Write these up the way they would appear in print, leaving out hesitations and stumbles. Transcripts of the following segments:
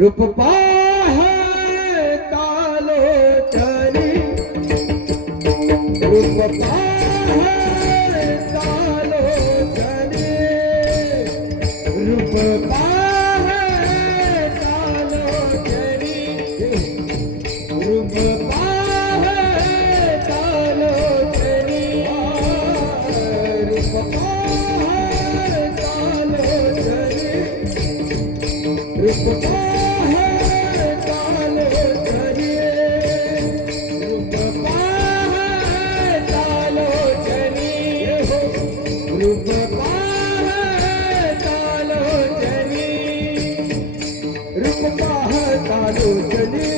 रूप पाहता लोचनी रूप पाहता लोचनी रूप पाहता लोचनी रूप पाहता लोचनी रूप पाहता लोचनी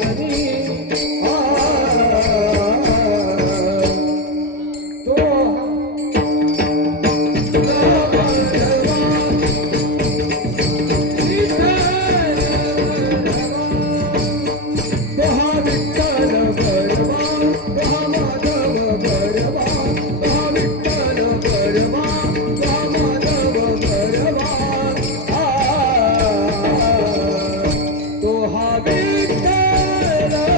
रूप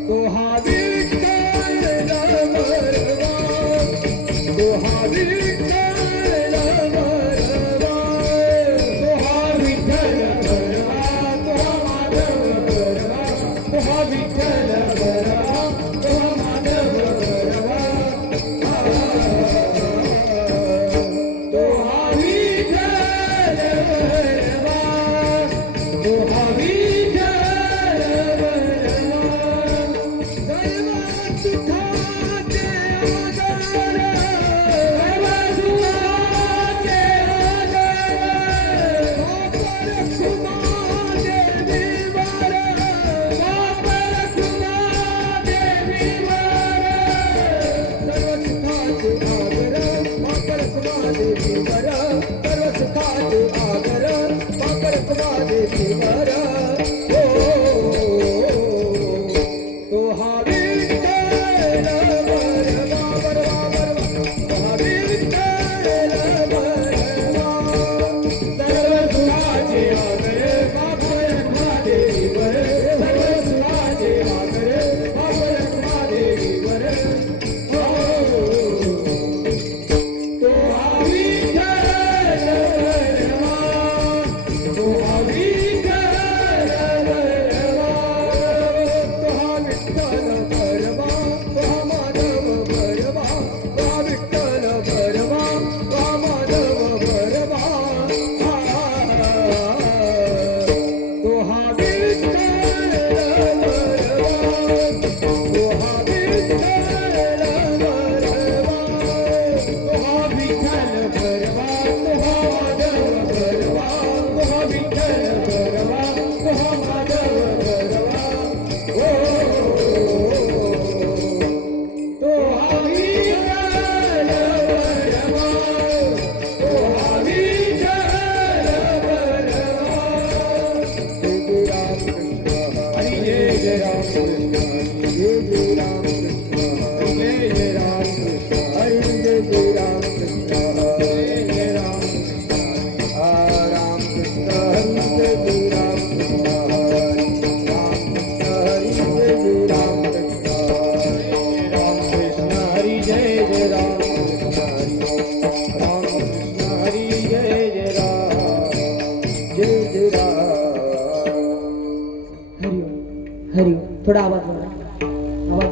तो हा विठ्ठल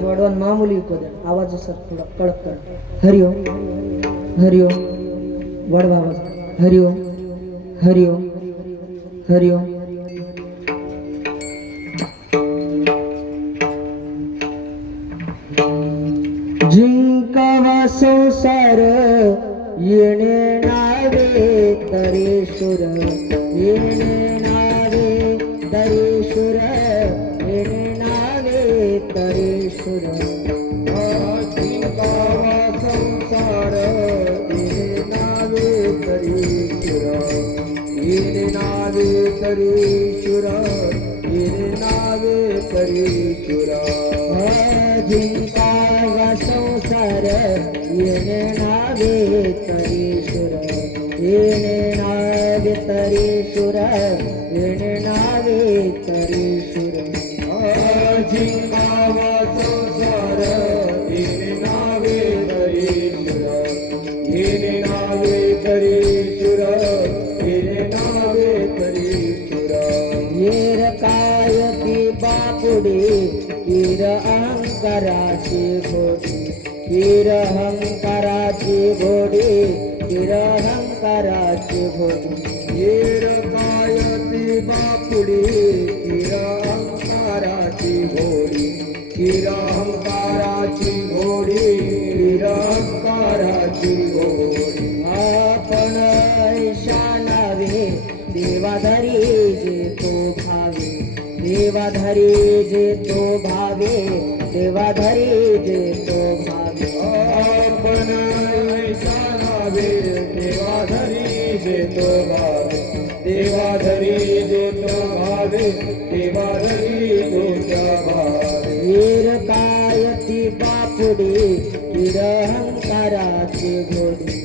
वडवान मामूली को दे आवाज असा थोडा कडक कर हरिओम हरिओम वडवा आवाज हरिओम हरिओम हरिओम जिंकावा संसार येणे नावे तरेश्वर येणे नावे तरेश्वर येणे नावे तरेश्वर जिंकावा संसार येणे नावे तरीश्वर येणे नावे तरीश्वर येणे नावे तरीश्वर जिंकावा संसार येणे नावे तरेश्वर येणे नावे तरेश्वर येणे नावे तरेश्वर जिंकावा संसार येणे नावे तरीश्वर येणे नावे तरीश्वर येणे नावे तरीश्वर येर काय ती बापुडी किर अहंकाराची घोडी किर अहंकाराची घोडी किर अहंकाराची घोडी येर पायती बापुडी किरांकाराची घोडी किरांकाराची घोडी किरांकाराची घोडी आपण ऐशा नावे देवाधरी जे तो भावे देवाधरी जे तो भावे देवाधरी जे तो भावे आपण ऐसा नावे देवाधरी जे तो भावे देवाधरी जे तो भावे देवाधरी तुझ्या भावे वीर काय ती बापुडी किरहंकाराची घोडी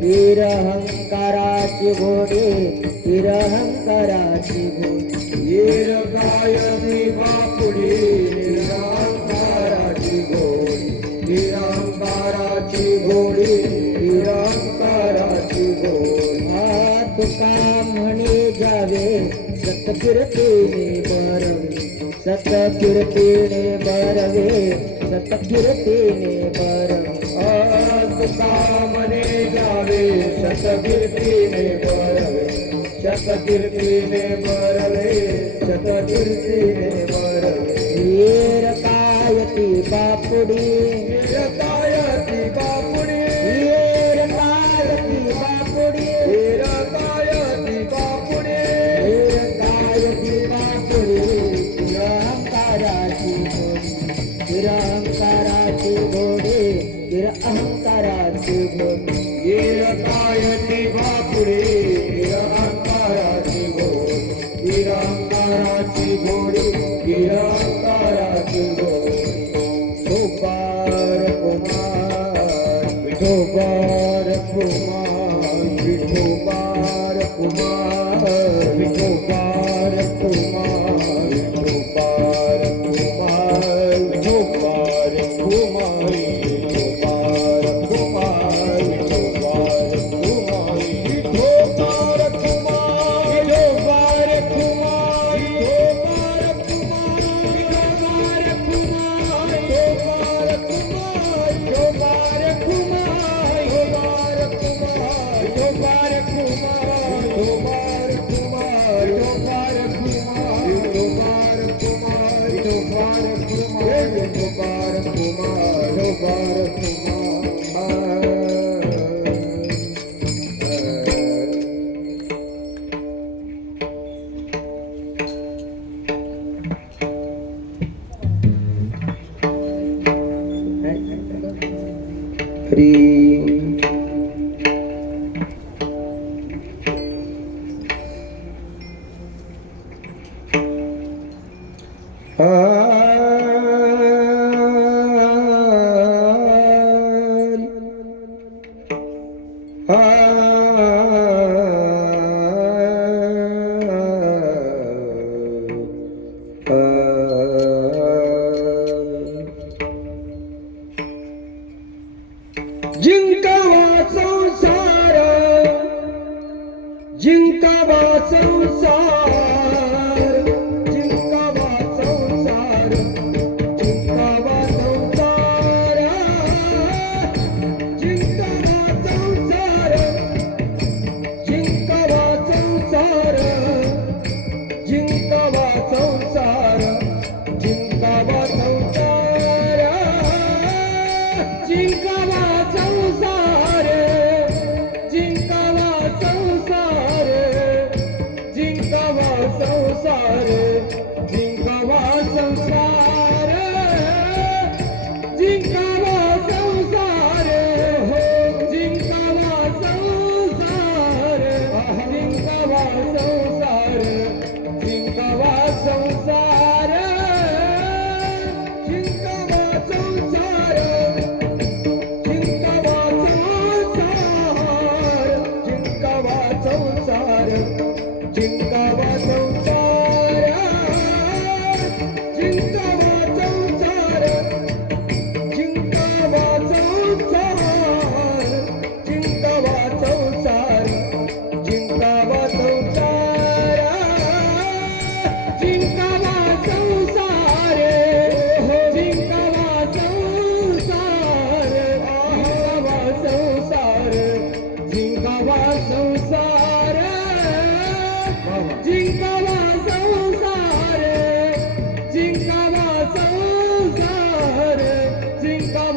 किरहंकाराची घोडी किरहंकाराची घोडी येर गायती बापुडी निरंकाराची घोडी निरंकाराची घोडी निरंकाराची घोडी तुका म्हणे जावे सतकीर्तीने बरवे सतकीर्तीने बरवे सतकीर्तीने बरवे तुका मने जावे शतकीर्तीने बरवे शतकीर्तीने बरवे शतकीर्तीने बरवे वीर कायती बापुडी कायती बापुडी वीर कायती बापुडी वीर कायती बापुडी वीर कायती बापुडी किरहंकाराची घोडी किरहंकाराची घोडी किरहंकाराची घोडी वीर कायती बापुडी निरंकाराची घोडी निरंकाराची घोडी निरंकाराची घोडी गोपार कुमार विठोबार कुमार विठोबार कुमार विठोबार कुमार विठोबार कुमार विठोबार कुमार विठोबार कुमार विठोबार कुमार विठोबार कुमार विठोबार कुमार विठोबार जिंकावा संसार जिंकावा संसार जिंकावा संसार जिंकावा संसार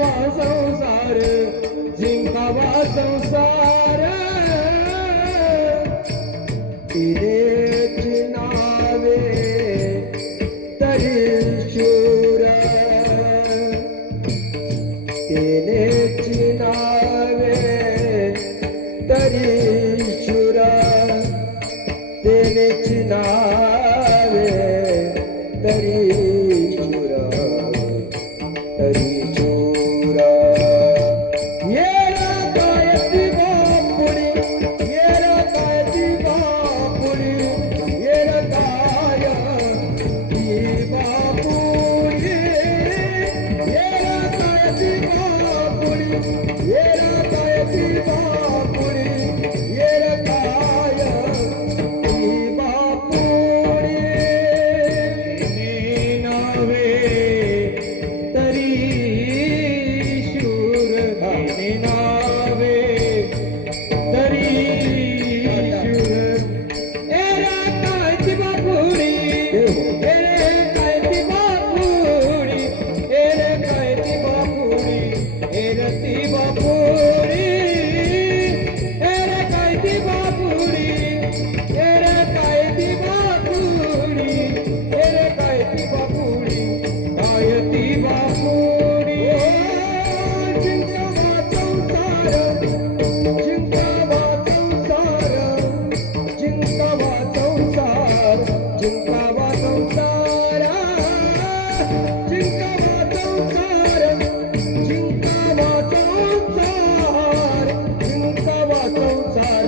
संसार जिंकावा संसार तिनेच नावे तरी शूर तिनेच नावे तरी शूर तिनेच नावे तरी शूर तरी शूर येरा कायती बापुडी येरा कायती बापुडी येरा कायती बापुडी येरा कायती बापुडी येरा कायती बापुडी येरा कायती बापुडी नावे तरी शूर धाने नावे तरी शूर एरा कायती बापुडी एरे कायती बापुडी एरे कायती बापुडी एरती बापुडी एरे कायती बापुडी एरे कायती बापुडी एरे कायती बापुडी कायती बापुडी जिंकावा संसार जिंकावा संसार जिंकावा संसार जिंकावा संसार जिंकावा संसार जिंकावा संसार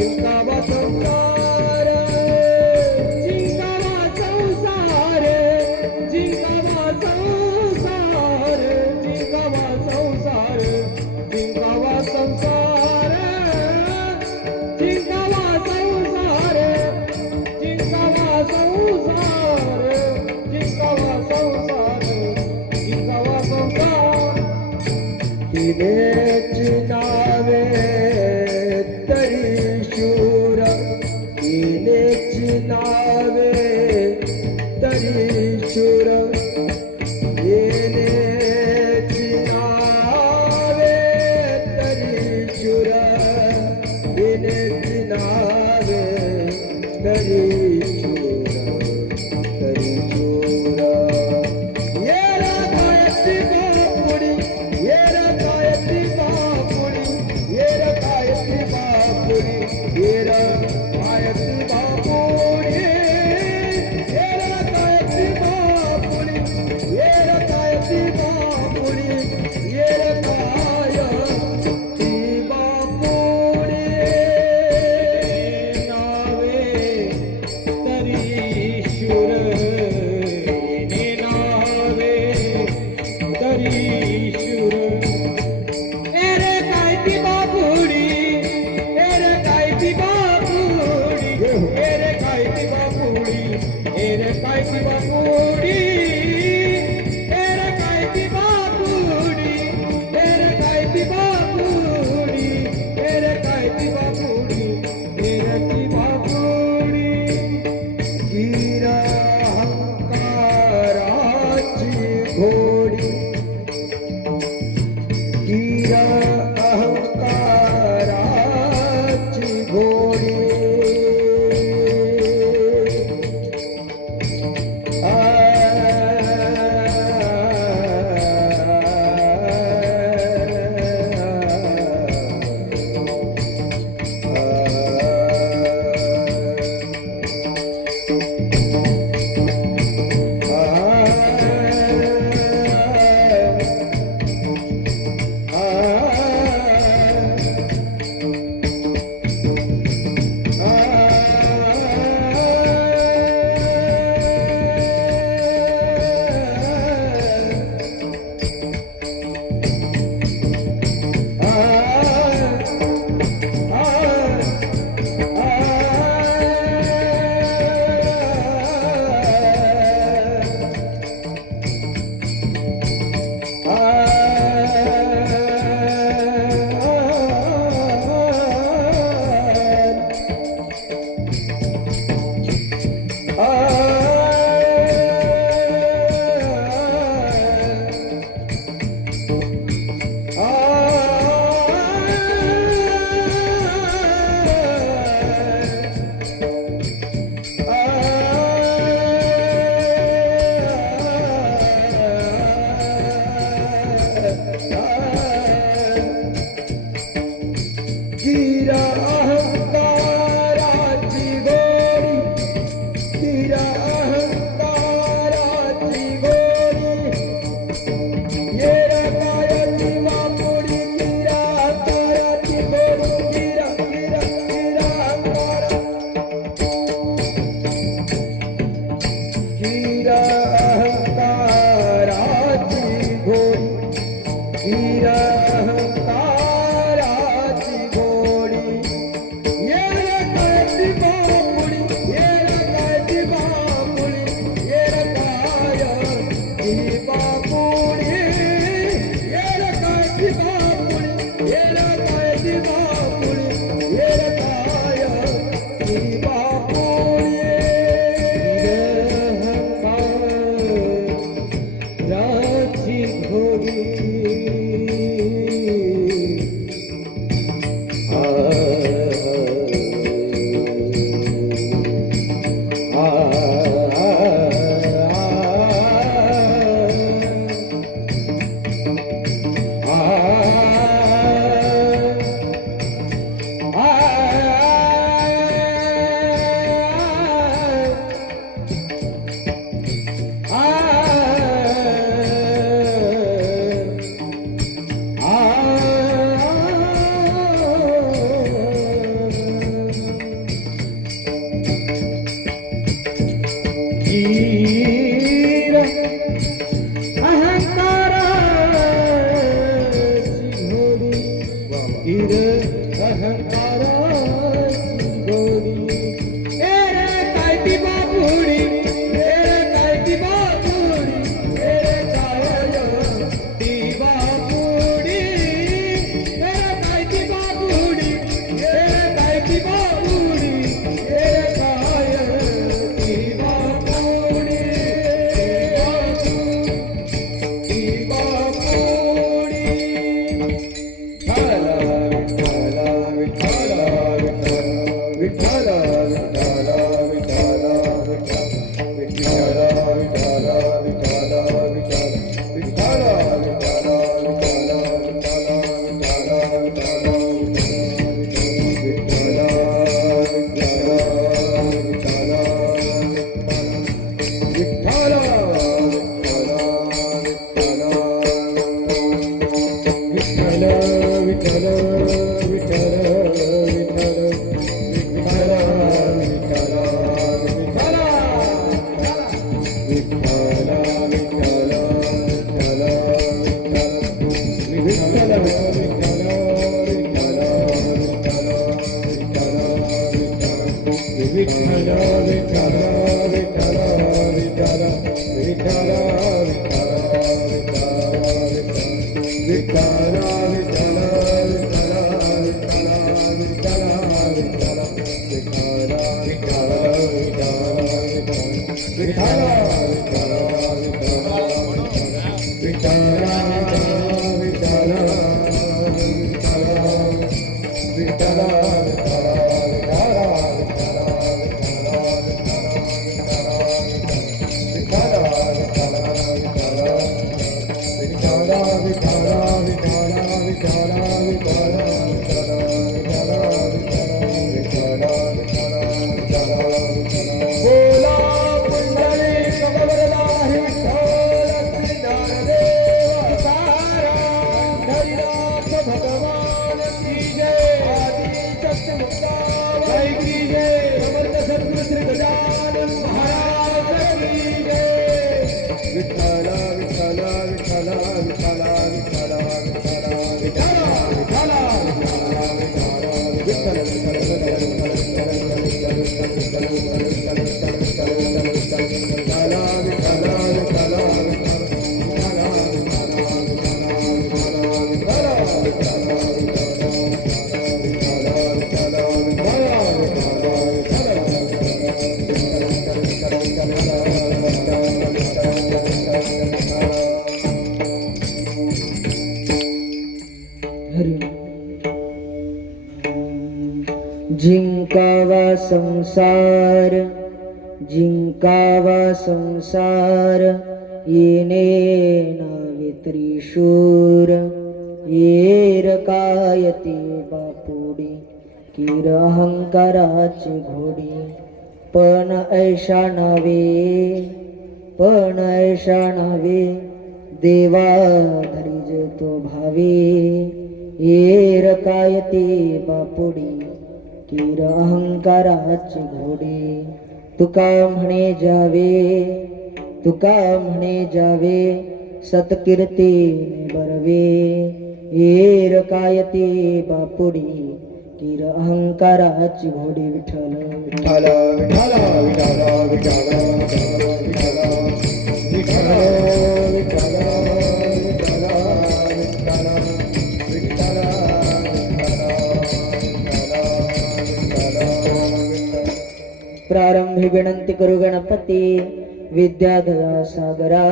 जिंकावा संसार जिंकावा संसार जिंकावा संसार जिंकावा संसार जिंकावा संसार जिंकावा संसार जिंकावा संसार जिंकावा संसार जिंकावा संसार जिंकावा संसार तिनेच नावे तरी शूर तिनेच नावे तरी शूर येनेच नावे तरी शूर येनेच नावे तरी शूर तरी शूर येरा कायती बापुडी येरा कायती बापुडी विठ्ठला विठ्ठला विठ्ठला विठ्ठला विठ्ठला विठ्ठला विठ्ठला विठ्ठला विठ्ठला जिंकावा संसार जिंकावा संसार येणे नावे त्रिशूर येर कायती बापुडी किर अहंकाराची घोडी पण ऐशा नावे देवा धरिज तो भावे येर कायती बापुडी किर अहंकाराची घोडी तुका म्हणे जावे सत्कीर्तीने बरवे येर कायती बापुडी किर अहंकाराची घोडी विठ्ठल विठ्ठल विठ्ठल विठ्ठल विठ्ठल विठ्ठल प्रारंभी विनंती करू गणपती विद्याधया सागरा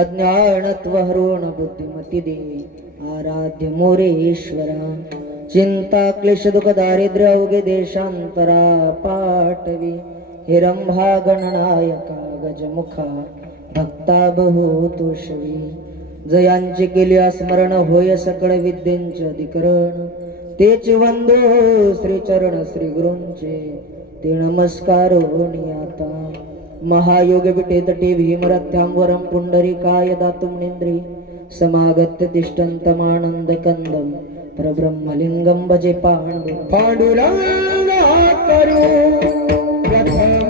अज्ञानत्व हरोण बुद्धिमती दे आराध्य मोरेश्वरा चिंता क्लेश दुःख दारिद्र्य अवघे देशांतरा पाटवी हिरंभा गणनायका गजमुखा भक्ता बहुतोषवी जयांचे केले स्मरण होय सकळ विद्येंचे अधिकरण तेच वंदो श्री चरण श्री गुरूंचे ते नमस्कार आता महायोग विटे तटे भीमरथ्यांवरम पुंडरीकाय दातुम्नेन्द्री समागत्य तिष्ठन्तमानंद कंदम परब्रह्मलिंगम भजे पांडुरंगा करू प्रथम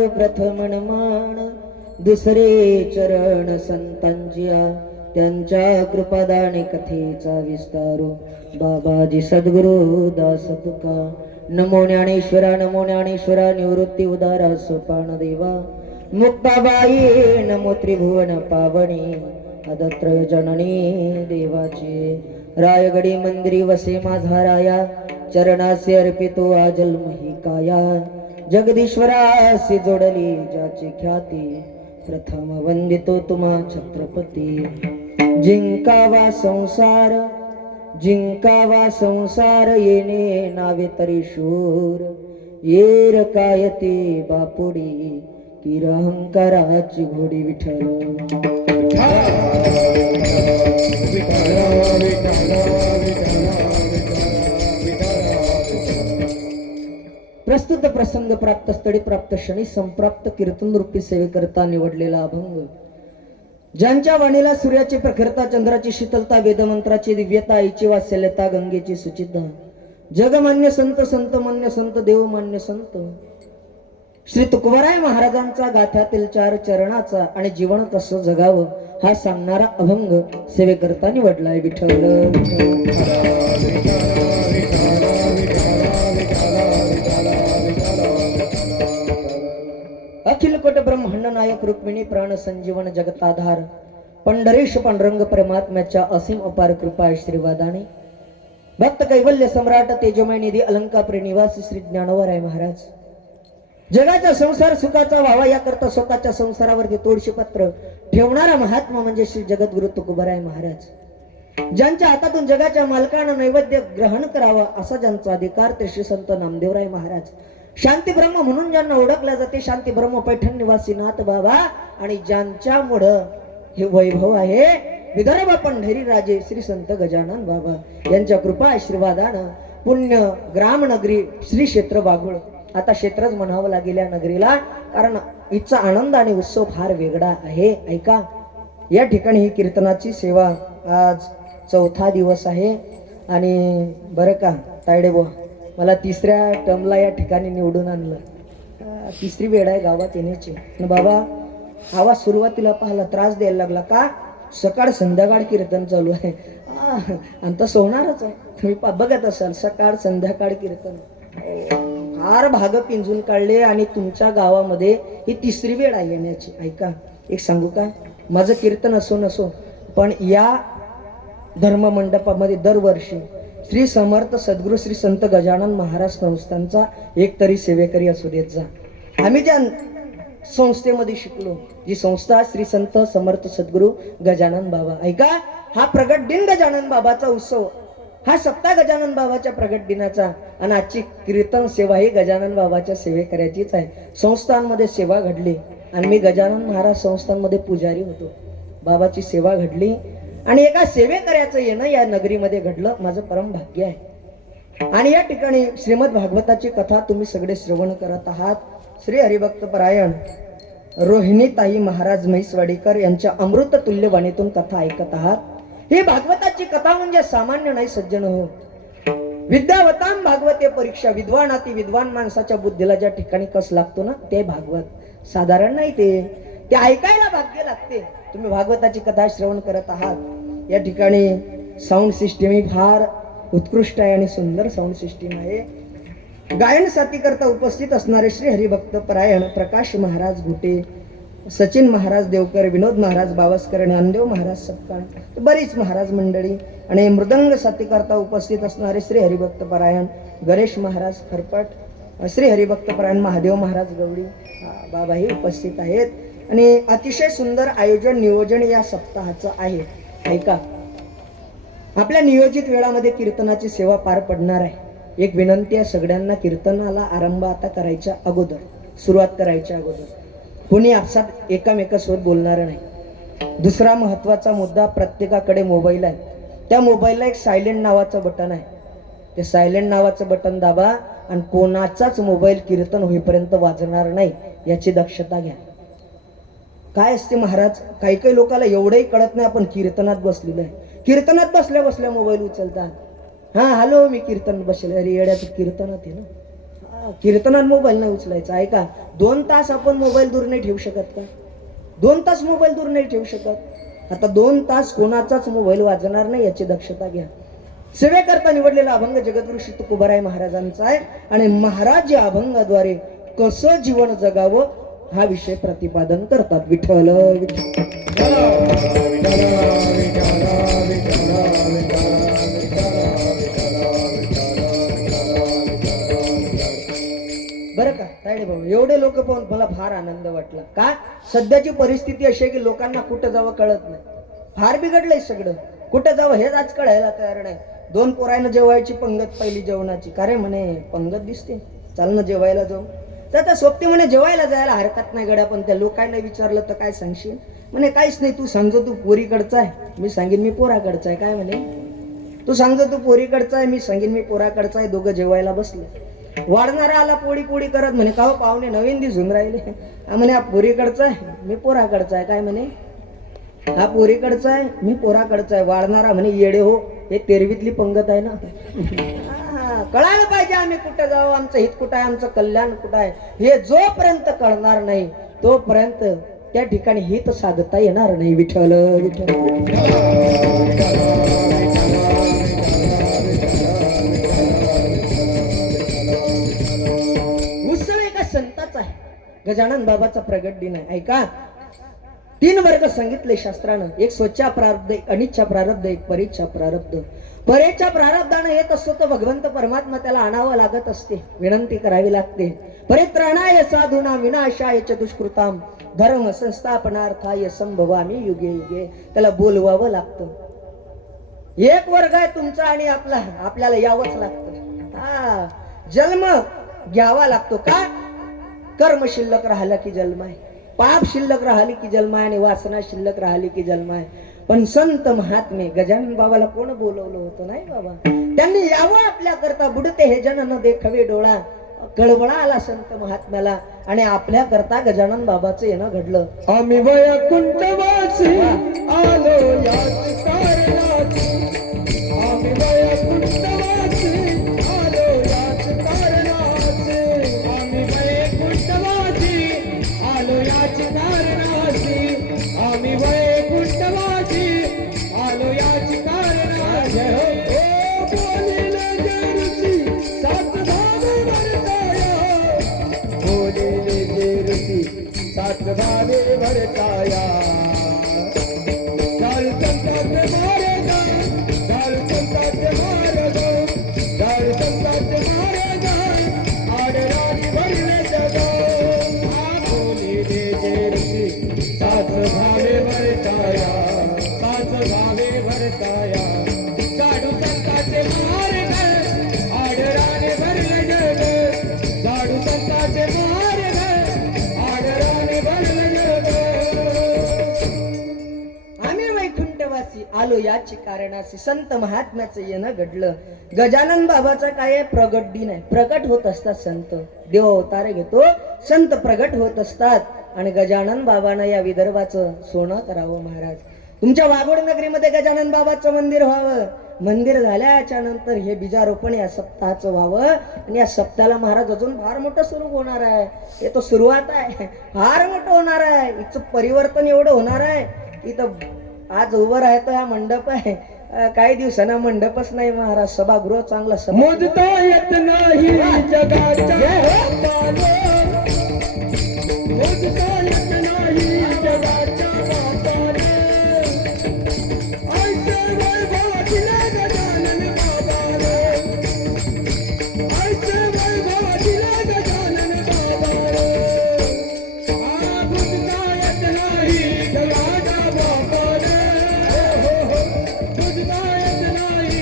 विचारू प्रथम मान दुसरे चरण संतांच्या त्यांच्या कृपादाने कथेचा विस्तारू बाबाजी सद्गुरु दास तुका नमो ज्ञानेश्वरा नमो ज्ञानेश्वरा निवृत्ती उदारा सोपान देवा मुक्ताबाई नमो त्रिभुवन पावनी अदत्रय जननी देवाची रायगडी मंदिरी वसे माझा राया चरणासे अर्पितो आजन्म ही काया जगदीश्वरासी जोडली ज्याची ख्याती प्रथम वंदितो तुम्हा छत्रपती जिंकावा संसार येणे नावे तरी शूर येर काय ते बापुडी किरहंकाराची घोडी विठ्ठल प्रस्तुत प्रसंग प्राप्त स्थळी प्राप्त क्षणी संप्राप्त कीर्तन रूपी सेवेकरता निवडलेला अभंग ज्यांच्या वाणीला सूर्याची प्रखरता चंद्राची शीतलता वेदमंत्राची दिव्यता आईची वात्सल्यता गंगेची सुचिता जगमान्य संत संत मान्य संत देवमान्य संत श्री तुकोबाराय महाराजांचा गाथ्यातील 4 चरणाचा आणि जीवन कसं जगावं हा सांगणारा अभंग सेवेकरता निवडलाय विठ्ठल अखिल कोट ब्रह्मांड नायक रुक्मिणी प्राण संजीवन जगताधार पंढरीश पांडुरंग परमात्म्याच्या असीम अपार कृपा आशीर्वादाने भक्त कैवल्य सम्राट तेजोमय निधी अलंकापुरी निवासी श्री ज्ञानोबराय महाराज जगाचा संसार सुखाचा व्हावा याकरता स्वतःच्या संसारावरती तोडशी पत्र ठेवणारा महात्मा म्हणजे श्री जगद्गुरु तुकोबाराय महाराज ज्यांच्या हातातून जगाच्या मालकानं नैवेद्य ग्रहण करावा असा ज्यांचा अधिकार ते श्री संत नामदेवराय महाराज शांती ब्रह्म म्हणून ज्यांना ओळखल्या जाते शांती ब्रह्म पैठण निवासी नाथ बाबा आणि ज्यांच्यामुळे हे वैभव आहे विदर्भ पंढरी राजे श्री संत गजानन बाबा यांच्या कृपा आशीर्वादानं पुण्य ग्राम नगरी श्री क्षेत्र बागुळ आता क्षेत्रच म्हणावं लागेल या नगरीला कारण इथचा आनंद आणि उत्सव फार वेगळा आहे ऐका या ठिकाणी ही कीर्तनाची सेवा आज 4था दिवस आहे आणि बरं का तायडे बुवा मला 3ऱ्या टर्मला या ठिकाणी निवडून आणलं 3री वेळ आहे गावात येण्याची बाबा आवाज सुरुवातीला पाहायला त्रास द्यायला लागला का सकाळ संध्याकाळ कीर्तन चालू आहे आणि तसं होणारच आहे तुम्ही बघत असाल सकाळ संध्याकाळ कीर्तन फार भाग पिंजून काढले आणि तुमच्या गावामध्ये ही 3री वेळ आहे येण्याची ऐका एक सांगू का माझं कीर्तन असो नसो पण या धर्म मंडपामध्ये दरवर्षी श्री समर्थ सद्गुरु श्री संत गजानन महाराज संस्थांचा एक तरी सेवेकरी असू देत जा आम्ही ज्या संस्थेमध्ये शिकलो जी संस्था श्री संत समर्थ सद्गुरु गजानन बाबा ऐका हा प्रगट दिन गजानन बाबाचा उत्सव हा सप्ताह गजानन बाबाच्या प्रगट दिनाचा आणि आजची कीर्तन सेवा ही गजानन बाबाच्या सेवेकऱ्याचीच आहे संस्थांमध्ये सेवा घडली आणि मी गजानन महाराज संस्थांमध्ये पुजारी होतो बाबाची सेवा घडली आणि एका सेवेकऱ्याचं येणं या नगरीमध्ये घडलं माझं परम भाग्य आहे आणि या ठिकाणी श्रीमद भागवताची कथा तुम्ही सगळे श्रवण करत आहात श्री हरिभक्त परायण रोहिणीताई महाराज म्हैसवाडीकर यांच्या अमृत तुल्य वाणीतून कथा ऐकत आहात ही भागवताची कथा म्हणजे सामान्य नाही सज्जन हो विद्यावताम भागवते परीक्षा विद्वानाती विद्वान माणसाच्या बुद्धीला ज्या ठिकाणी कस लागतो ना ते भागवत साधारण नाही ते ऐकायला भाग्य लागते तुम्ही भागवताची कथा श्रवण करत आहात या ठिकाणी साऊंड सिस्टीम ही फार उत्कृष्ट आहे आणि सुंदर साऊंड सिस्टीम आहे गायन साथी करता उपस्थित असणारे श्री हरिभक्त परायण प्रकाश महाराज घुटे सचिन महाराज देवकर विनोद महाराज बावस्कर ज्ञानदेव महाराज सपकाळ बरीच महाराज मंडळी आणि मृदंग साथी करता उपस्थित असणारे श्री हरिभक्त परायण गणेश महाराज खरपट श्री हरिभक्त परायण महादेव महाराज गवडी बाबाही उपस्थित आहेत आणि अतिशय सुंदर आयोजन नियोजन या सप्ताहाचं आहे ऐका आपल्या नियोजित वेळामध्ये कीर्तनाची सेवा पार पडणार आहे एक विनंती आहे सगळ्यांना कीर्तनाला आरंभ आता करायच्या अगोदर सुरुवात करायच्या अगोदर कोणी आपसात एकामेकासोबत बोलणार नाही दुसरा महत्वाचा मुद्दा प्रत्येकाकडे मोबाईल आहे त्या मोबाईलला एक सायलेंट नावाचं बटन आहे ते सायलेंट नावाचं बटन दाबा आणि कोणाचाच मोबाईल कीर्तन होईपर्यंत वाजणार नाही याची दक्षता घ्या काय असते महाराज काही काही लोकांना एवढंही कळत नाही आपण कीर्तनात बसलेलो आहे कीर्तनात बसल्या बसल्या मोबाईल उचलतात हा हॅलो मी कीर्तन बसले अरे येड्याचं कीर्तनात आहे ना कीर्तनात मोबाईल नाही उचलायचा आहे का? 2 तास आपण मोबाईल दूर नाही ठेवू शकत का? 2 तास मोबाईल दूर नाही ठेवू शकत. आता 2 तास कोणाचाच मोबाईल वाजणार नाही याची दक्षता घ्या. सेवेकरता निवडलेला अभंग जगद्गुरु श्री तुकोबाराय महाराजांचा आहे आणि महाराज या अभंगाद्वारे कसं जीवन जगावं हा विषय प्रतिपादन करतात. विठ्ठल विठ्ठल बरं का तायडे भाऊ, एवढे लोक पाहून मला फार आनंद वाटला. का? सध्याची परिस्थिती अशी आहे की लोकांना कुठं जावं कळत नाही. फार बिघडलंय सगळं. कुठं जावं हेच आज कळायला तयार नाही. 2 पोरायनं जेवायची पंगत पहिली जेवणाची. का रे म्हणे पंगत दिसते, चाल ना जेवायला जाऊ. तर सोबती म्हणे जेवायला जायला हरकत नाही गड्या, पण त्या लोकांना विचारलं तर काय सांगशील? म्हणे काहीच नाही, तू सांगतो तू पोरीकडचा आहे, मी सांगेन मी पोराकडचा आहे. काय म्हणे? तू सांगतो तू पोरीकडचा आहे, मी सांगेन मी पोराकडचा आहे. दोघं जेवायला बसले. वाढणारा आला पोळी पोळी करत. म्हणे का हो पाहुणे नवीन दिसून राहिले? म्हणे हा पोरीकडचा आहे, मी पोराकडचा आहे. काय म्हणे? हा पोरीकडचा आहे, मी पोराकडचा आहे. वाढणारा म्हणे येडे हो, हे तेरवीतली पंगत आहे ना. कळायला पाहिजे आम्ही कुठं जाऊ, आमचं हित कुठं आहे, आमचं कल्याण कुठं आहे. हे जोपर्यंत कळणार नाही तोपर्यंत त्या ठिकाणी हित साधता येणार नाही. विठ्ठल विठ्ठल उत्सव एका संताचा आहे, गजानन बाबाचा प्रगट दिन आहे. ऐका, 3 वर्ग सांगितले शास्त्रानं. एक स्वच्छा प्रारब्ध, एक अनिच्छा प्रारब्ध, एक परीक्षा प्रारब्ध. परेच्या प्रारब्धानं येत असतो तर भगवंत परमात्मा त्याला आणावं लागत असते, विनंती करावी लागते. परित्राणाय साधूना विनाशाय च दुष्कृताम धर्म संस्थापनार्थाय संभवामी युगे युगे. त्याला बोलवावं लागतं. एक वर्ग आहे तुमचा आणि आपला, आपल्याला यावंच लागतं. जन्म घ्यावा लागतो. का? कर्म शिल्लक राहिला की जन्म आहे, पाप शिल्लक राहिली की जन्म आहे आणि वासना शिल्लक राहिली की जन्म आहे. पण संत महात्मे गजानन बाबाला कोण बोलवलं होतं? नाही बाबा, त्यांनी यावं आपल्या करता. बुडते हे जन न देखावे डोळा, कळवळा आला संत महात्म्याला आणि आपल्या करता गजानन बाबाचं येणं घडलं. आम्ही वैकुंठवासी आलो याच कारणाची, आम्ही वैकुंठवासी आलो याच कारणाचे, आम्ही वैकुंठवासी आलो याच कारणाची, आम्ही वैकुंठवासी आलो याच कारणाचे. ओ बोलिले जे ऋषी सात भावे भरताया, बोलिले जे ऋषी सात भावे भरताया. चाल संताचे मार्ग, चाल संताचे मार्ग, चाल संताचे मार्ग, आडराणी भरले जग. बोलिले जे ऋषी सात भावे भरताया, सात भावे भरताया. साडू संताचे मार्ग, आडराणी भरले जग, साडू संताचे मार्ग, आडराणी भरले जग. आम्ही वैकुंठवासी आलो याची कारणासी. संत महात्म्याचं येणं घडलं. गजानन बाबाचा काय आहे? प्रगट दिन आहे. प्रगट होत असतात संत, देव अवतार घेतो, संत प्रगट होत असतात. आणि गजानन बाबानं या विदर्भाचं सोनं करावं. महाराज, तुमच्या वाघोड नगरीमध्ये गजानन बाबाचं मंदिर व्हावं. मंदिर झाल्याच्या नंतर हे बीजारोपण या सप्ताहाचं व्हावं. आणि या सप्ताहाला महाराज अजून फार मोठं सुरू होणार आहे. हे तो सुरुवात आहे, फार मोठं होणार आहे. हिचं परिवर्तन एवढं होणार आहे. इथं आज उभं राहतो हा मंडप आहे, काही दिवसांना मंडपच नाही महाराज, सभागृह चांगला मोजता येत नाही जगाच्या बापाने, मोजता येत नाही जगाच्या बापाने. ऐसे वैभव दिले गजानन बाबाने, ऐसे वैभव दिले गजानन बाबाने. मोजता येत नाही जगाच्या बापाने, मोजता येत नाही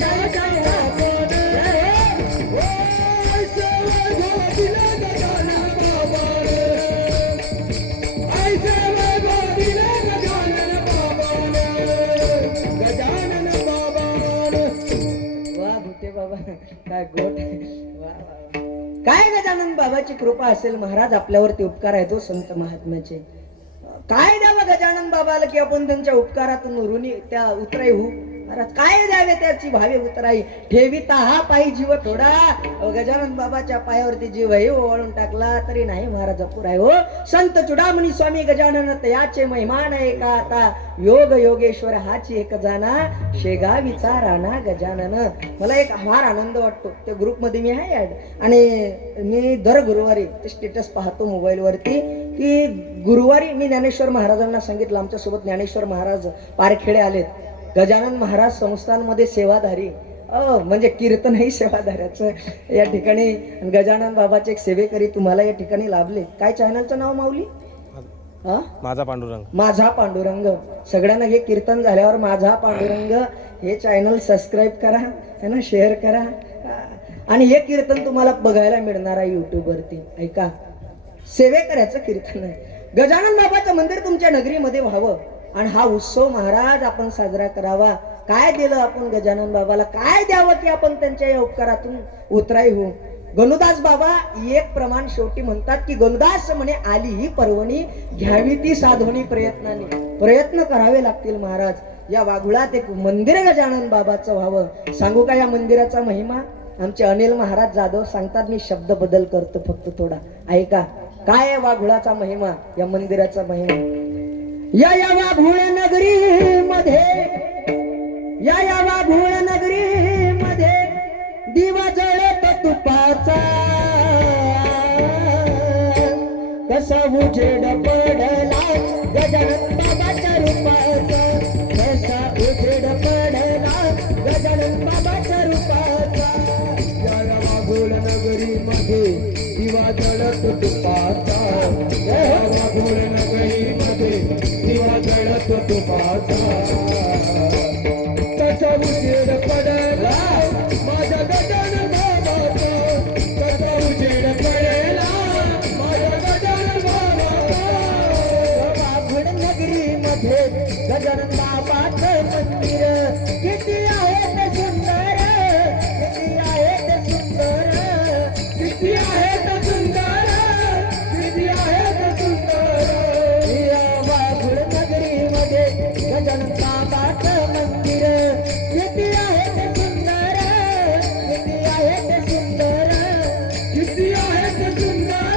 जगाच्या बापाने. ऐसे वैभव दिले गजानन बाबाने, ऐसे वैभव दिले गजानन बाबाने, गजानन बाबाने. वा भुते बाबा, काय गोट आहे. वा, वा, वा. काय गजानन बाबाची कृपा असेल महाराज, आपल्यावरती उपकार आहे तो संत महात्म्याचे. काय द्यावं गजानन बाबाला की आपण त्यांच्या उपकारातून ऋणी त्या उतराई होऊ. महाराज काय द्यावे त्याची भावे उतराई ठेविता हा पायी जीव थोडा गजानन बाबाच्या पायावरती जीवही ओवाळून टाकला तरी नाही महाराज पुराय हो संत चुडामणी स्वामी गजानन तयाचे महिमान एका आता योग योगेश्वर हाची एक जाना शेगावीचा राणा गजानन मला एक फार आनंद वाटतो त्या ग्रुपमध्ये मी आहे ऍड आणि मी दर गुरुवारी ते स्टेटस पाहतो मोबाईल वरती की गुरुवारी मी ज्ञानेश्वर महाराजांना सांगितलं आमच्यासोबत ज्ञानेश्वर महाराज पारखेडे आलेत गजानन महाराज संस्थांमध्ये सेवाधारी म्हणजे कीर्तनही सेवाधाऱ्याचं या ठिकाणी गजानन बाबाचे एक सेवेकरी तुम्हाला या ठिकाणी लाभले काय चॅनलचं नाव माऊली माझा पांडुरंग माझा पांडुरंग सगळ्यांना हे कीर्तन झाल्यावर माझा पांडुरंग हे चॅनल सबस्क्राईब करा त्यांना शेअर करा आणि हे कीर्तन तुम्हाला बघायला मिळणार आहे युट्यूब वरती ऐका सेवेकऱ्याचं कीर्तन आहे गजानन बाबाचं मंदिर तुमच्या नगरीमध्ये व्हावं आणि हा उत्सव महाराज आपण साजरा करावा काय दिलं आपण गजानन बाबाला काय द्यावं की आपण त्यांच्या या उपकारातून उतराई होऊ गणुदास बाबा एक प्रमाण शेवटी म्हणतात की गणुदास म्हणे आली ही पर्वणी घ्यावी ती साधवणी प्रयत्नाने प्रयत्न करावे लागतील महाराज या वाघुळात एक मंदिर गजानन बाबाचं व्हावं सांगू का या मंदिराचा महिमा आमचे अनिल महाराज जाधव सांगतात मी शब्द बदल करतो फक्त थोडा ऐका काय आहे वाघुळाचा महिमा या मंदिराचा महिमा या वाघुळ नगरी मध्ये या वाघुळ नगरी मध्ये दिवा जळत तुपाचा कसा उजेड पडला गजानन बाबाच्या रूपाचा कसा उजेड पडला गजानन बाबाच्या रूपाचा या वाघुळ नगरी मध्ये दिवा जळत तुपाचा या वाघुळ नगरी मध्ये दिवा जळत तुपाचा कसा उजेड पडला माझ्या गजानन बाबाचा कसा उजेड पडला माझ्या गजानन बाबाचा वाघुळ नगरी मध्ये गजानन बाबाचं मंदिर किती आहे ते सुंदर किती आहे ते सुंदर किती आहे ते सुंदर किती आहे ते सुंदर या वाघुळ नगरी मध्ये गजानन बाबाचं मंदिर किती आहे ते सुंदर किती आहे ते सुंदर किती आहे ते सुंदर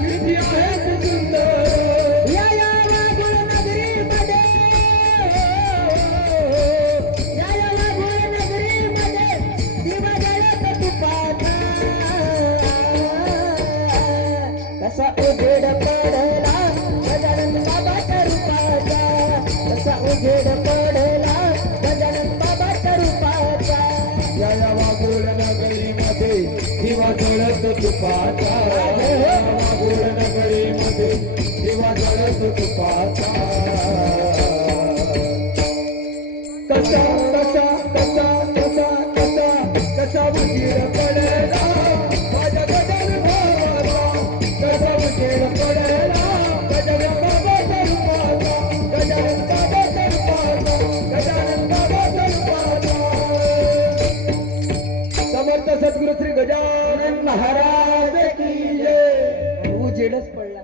किती आहे ते सुंदर या वाघुळ नगरी मध्ये या वाघुळ नगरी मध्ये दिवा जळत तुपाचा कसा उजेड पडला गजानन बाबाच्या रूपाचा कसा उजेड पडला गजानन बाबाच्या रूपाचा या वाघुळ नगरी मध्ये दिवा जळत तुपाचा वाघुळ नगरी मध्ये दिवा जळत तुपाचा कसा कसा कसा कसा कसा कसा उजेड पडला माझ्या गजानन बाबाचा कसा उजेड पडला गजानन बाबाच्या रूपाचा गजानन बाबाच्या रूपाचा गजानन बाबाच्या रूपाचा समर्थ सद्गुरु श्री गजानन महाराज की जय उजेडच पडला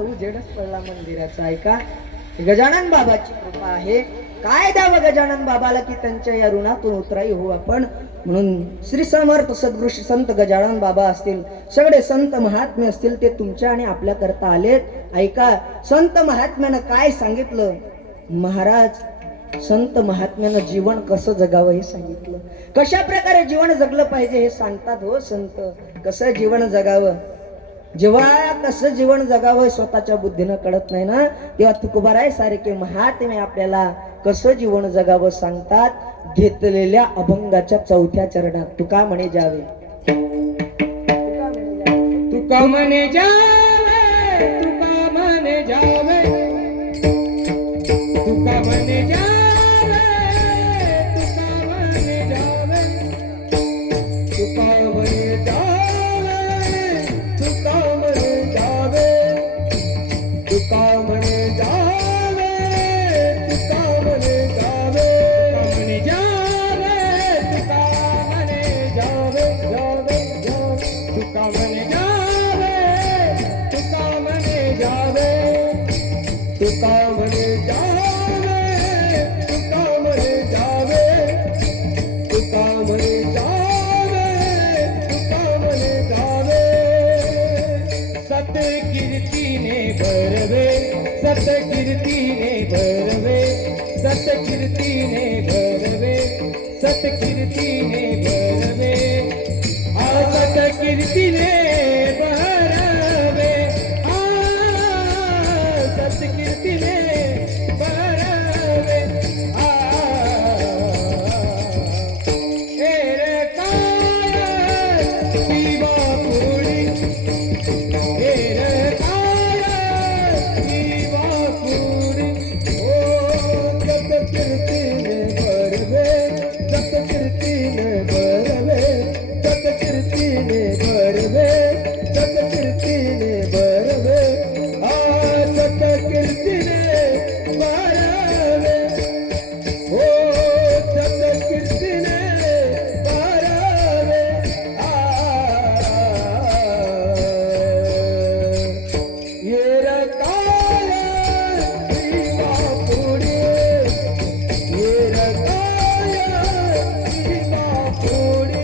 उजेडच पडला मंदिराचा ऐका गजानन बाबाची कृपा आहे काय द्यावं गजानन बाबाला की त्यांच्या या ऋणातून उतराई होऊ आपण म्हणून श्री समर्थ सद्गुरु श्री संत गजानन बाबा असतील सगळे संत महात्मे असतील ते तुमच्या आणि आपल्या करता आलेत ऐका संत महात्म्यानं काय सांगितलं महाराज संत महात्म्यानं जीवन कसं जगावं हे सांगितलं कशा प्रकारे जीवन जगलं पाहिजे हे सांगतात हो संत कसं जीवन जगावं जेव्हा कसं जीवन जगावं स्वतःच्या बुद्धीनं कळत नाही ना तेव्हा तुकोबाराय सारखे महात्मे आपल्याला कसं जीवन जगावं सांगतात घेतलेल्या अभंगाच्या 4थ्या चरणात तुका म्हणे जावे तुका म्हणे जावे तुका म्हणे जावे तुका म्हणे जावे तुका म्हणे जावे तुका म्हणे जावे तुका म्हणे जावे तुका म्हणे जावे तुका म्हणे जावे म्हणे जावे तुका म्हणे जावे जावे जावे तुका म्हणे जावे तुका म्हणे जावे तुका म्हणे जावे तुका म्हणे सतकीर्तीने भरवे सतकीर्तीने भरवे सतकीर्तीने भरवे सतकीर्तीने भरवे सतकीर्तीने भरवे रे काय दिवा पुरी रे काय दिवा पुरी ओ सतकीर्तीने भरवे सतकीर्तीने भरवे सतकीर्तीने भरवे सतकीर्तीने भरवे सतकीर्तीने भरवे ओ सतकीर्तीने भरवे येर काय दिवा पुरी येर काय दिवा पुरी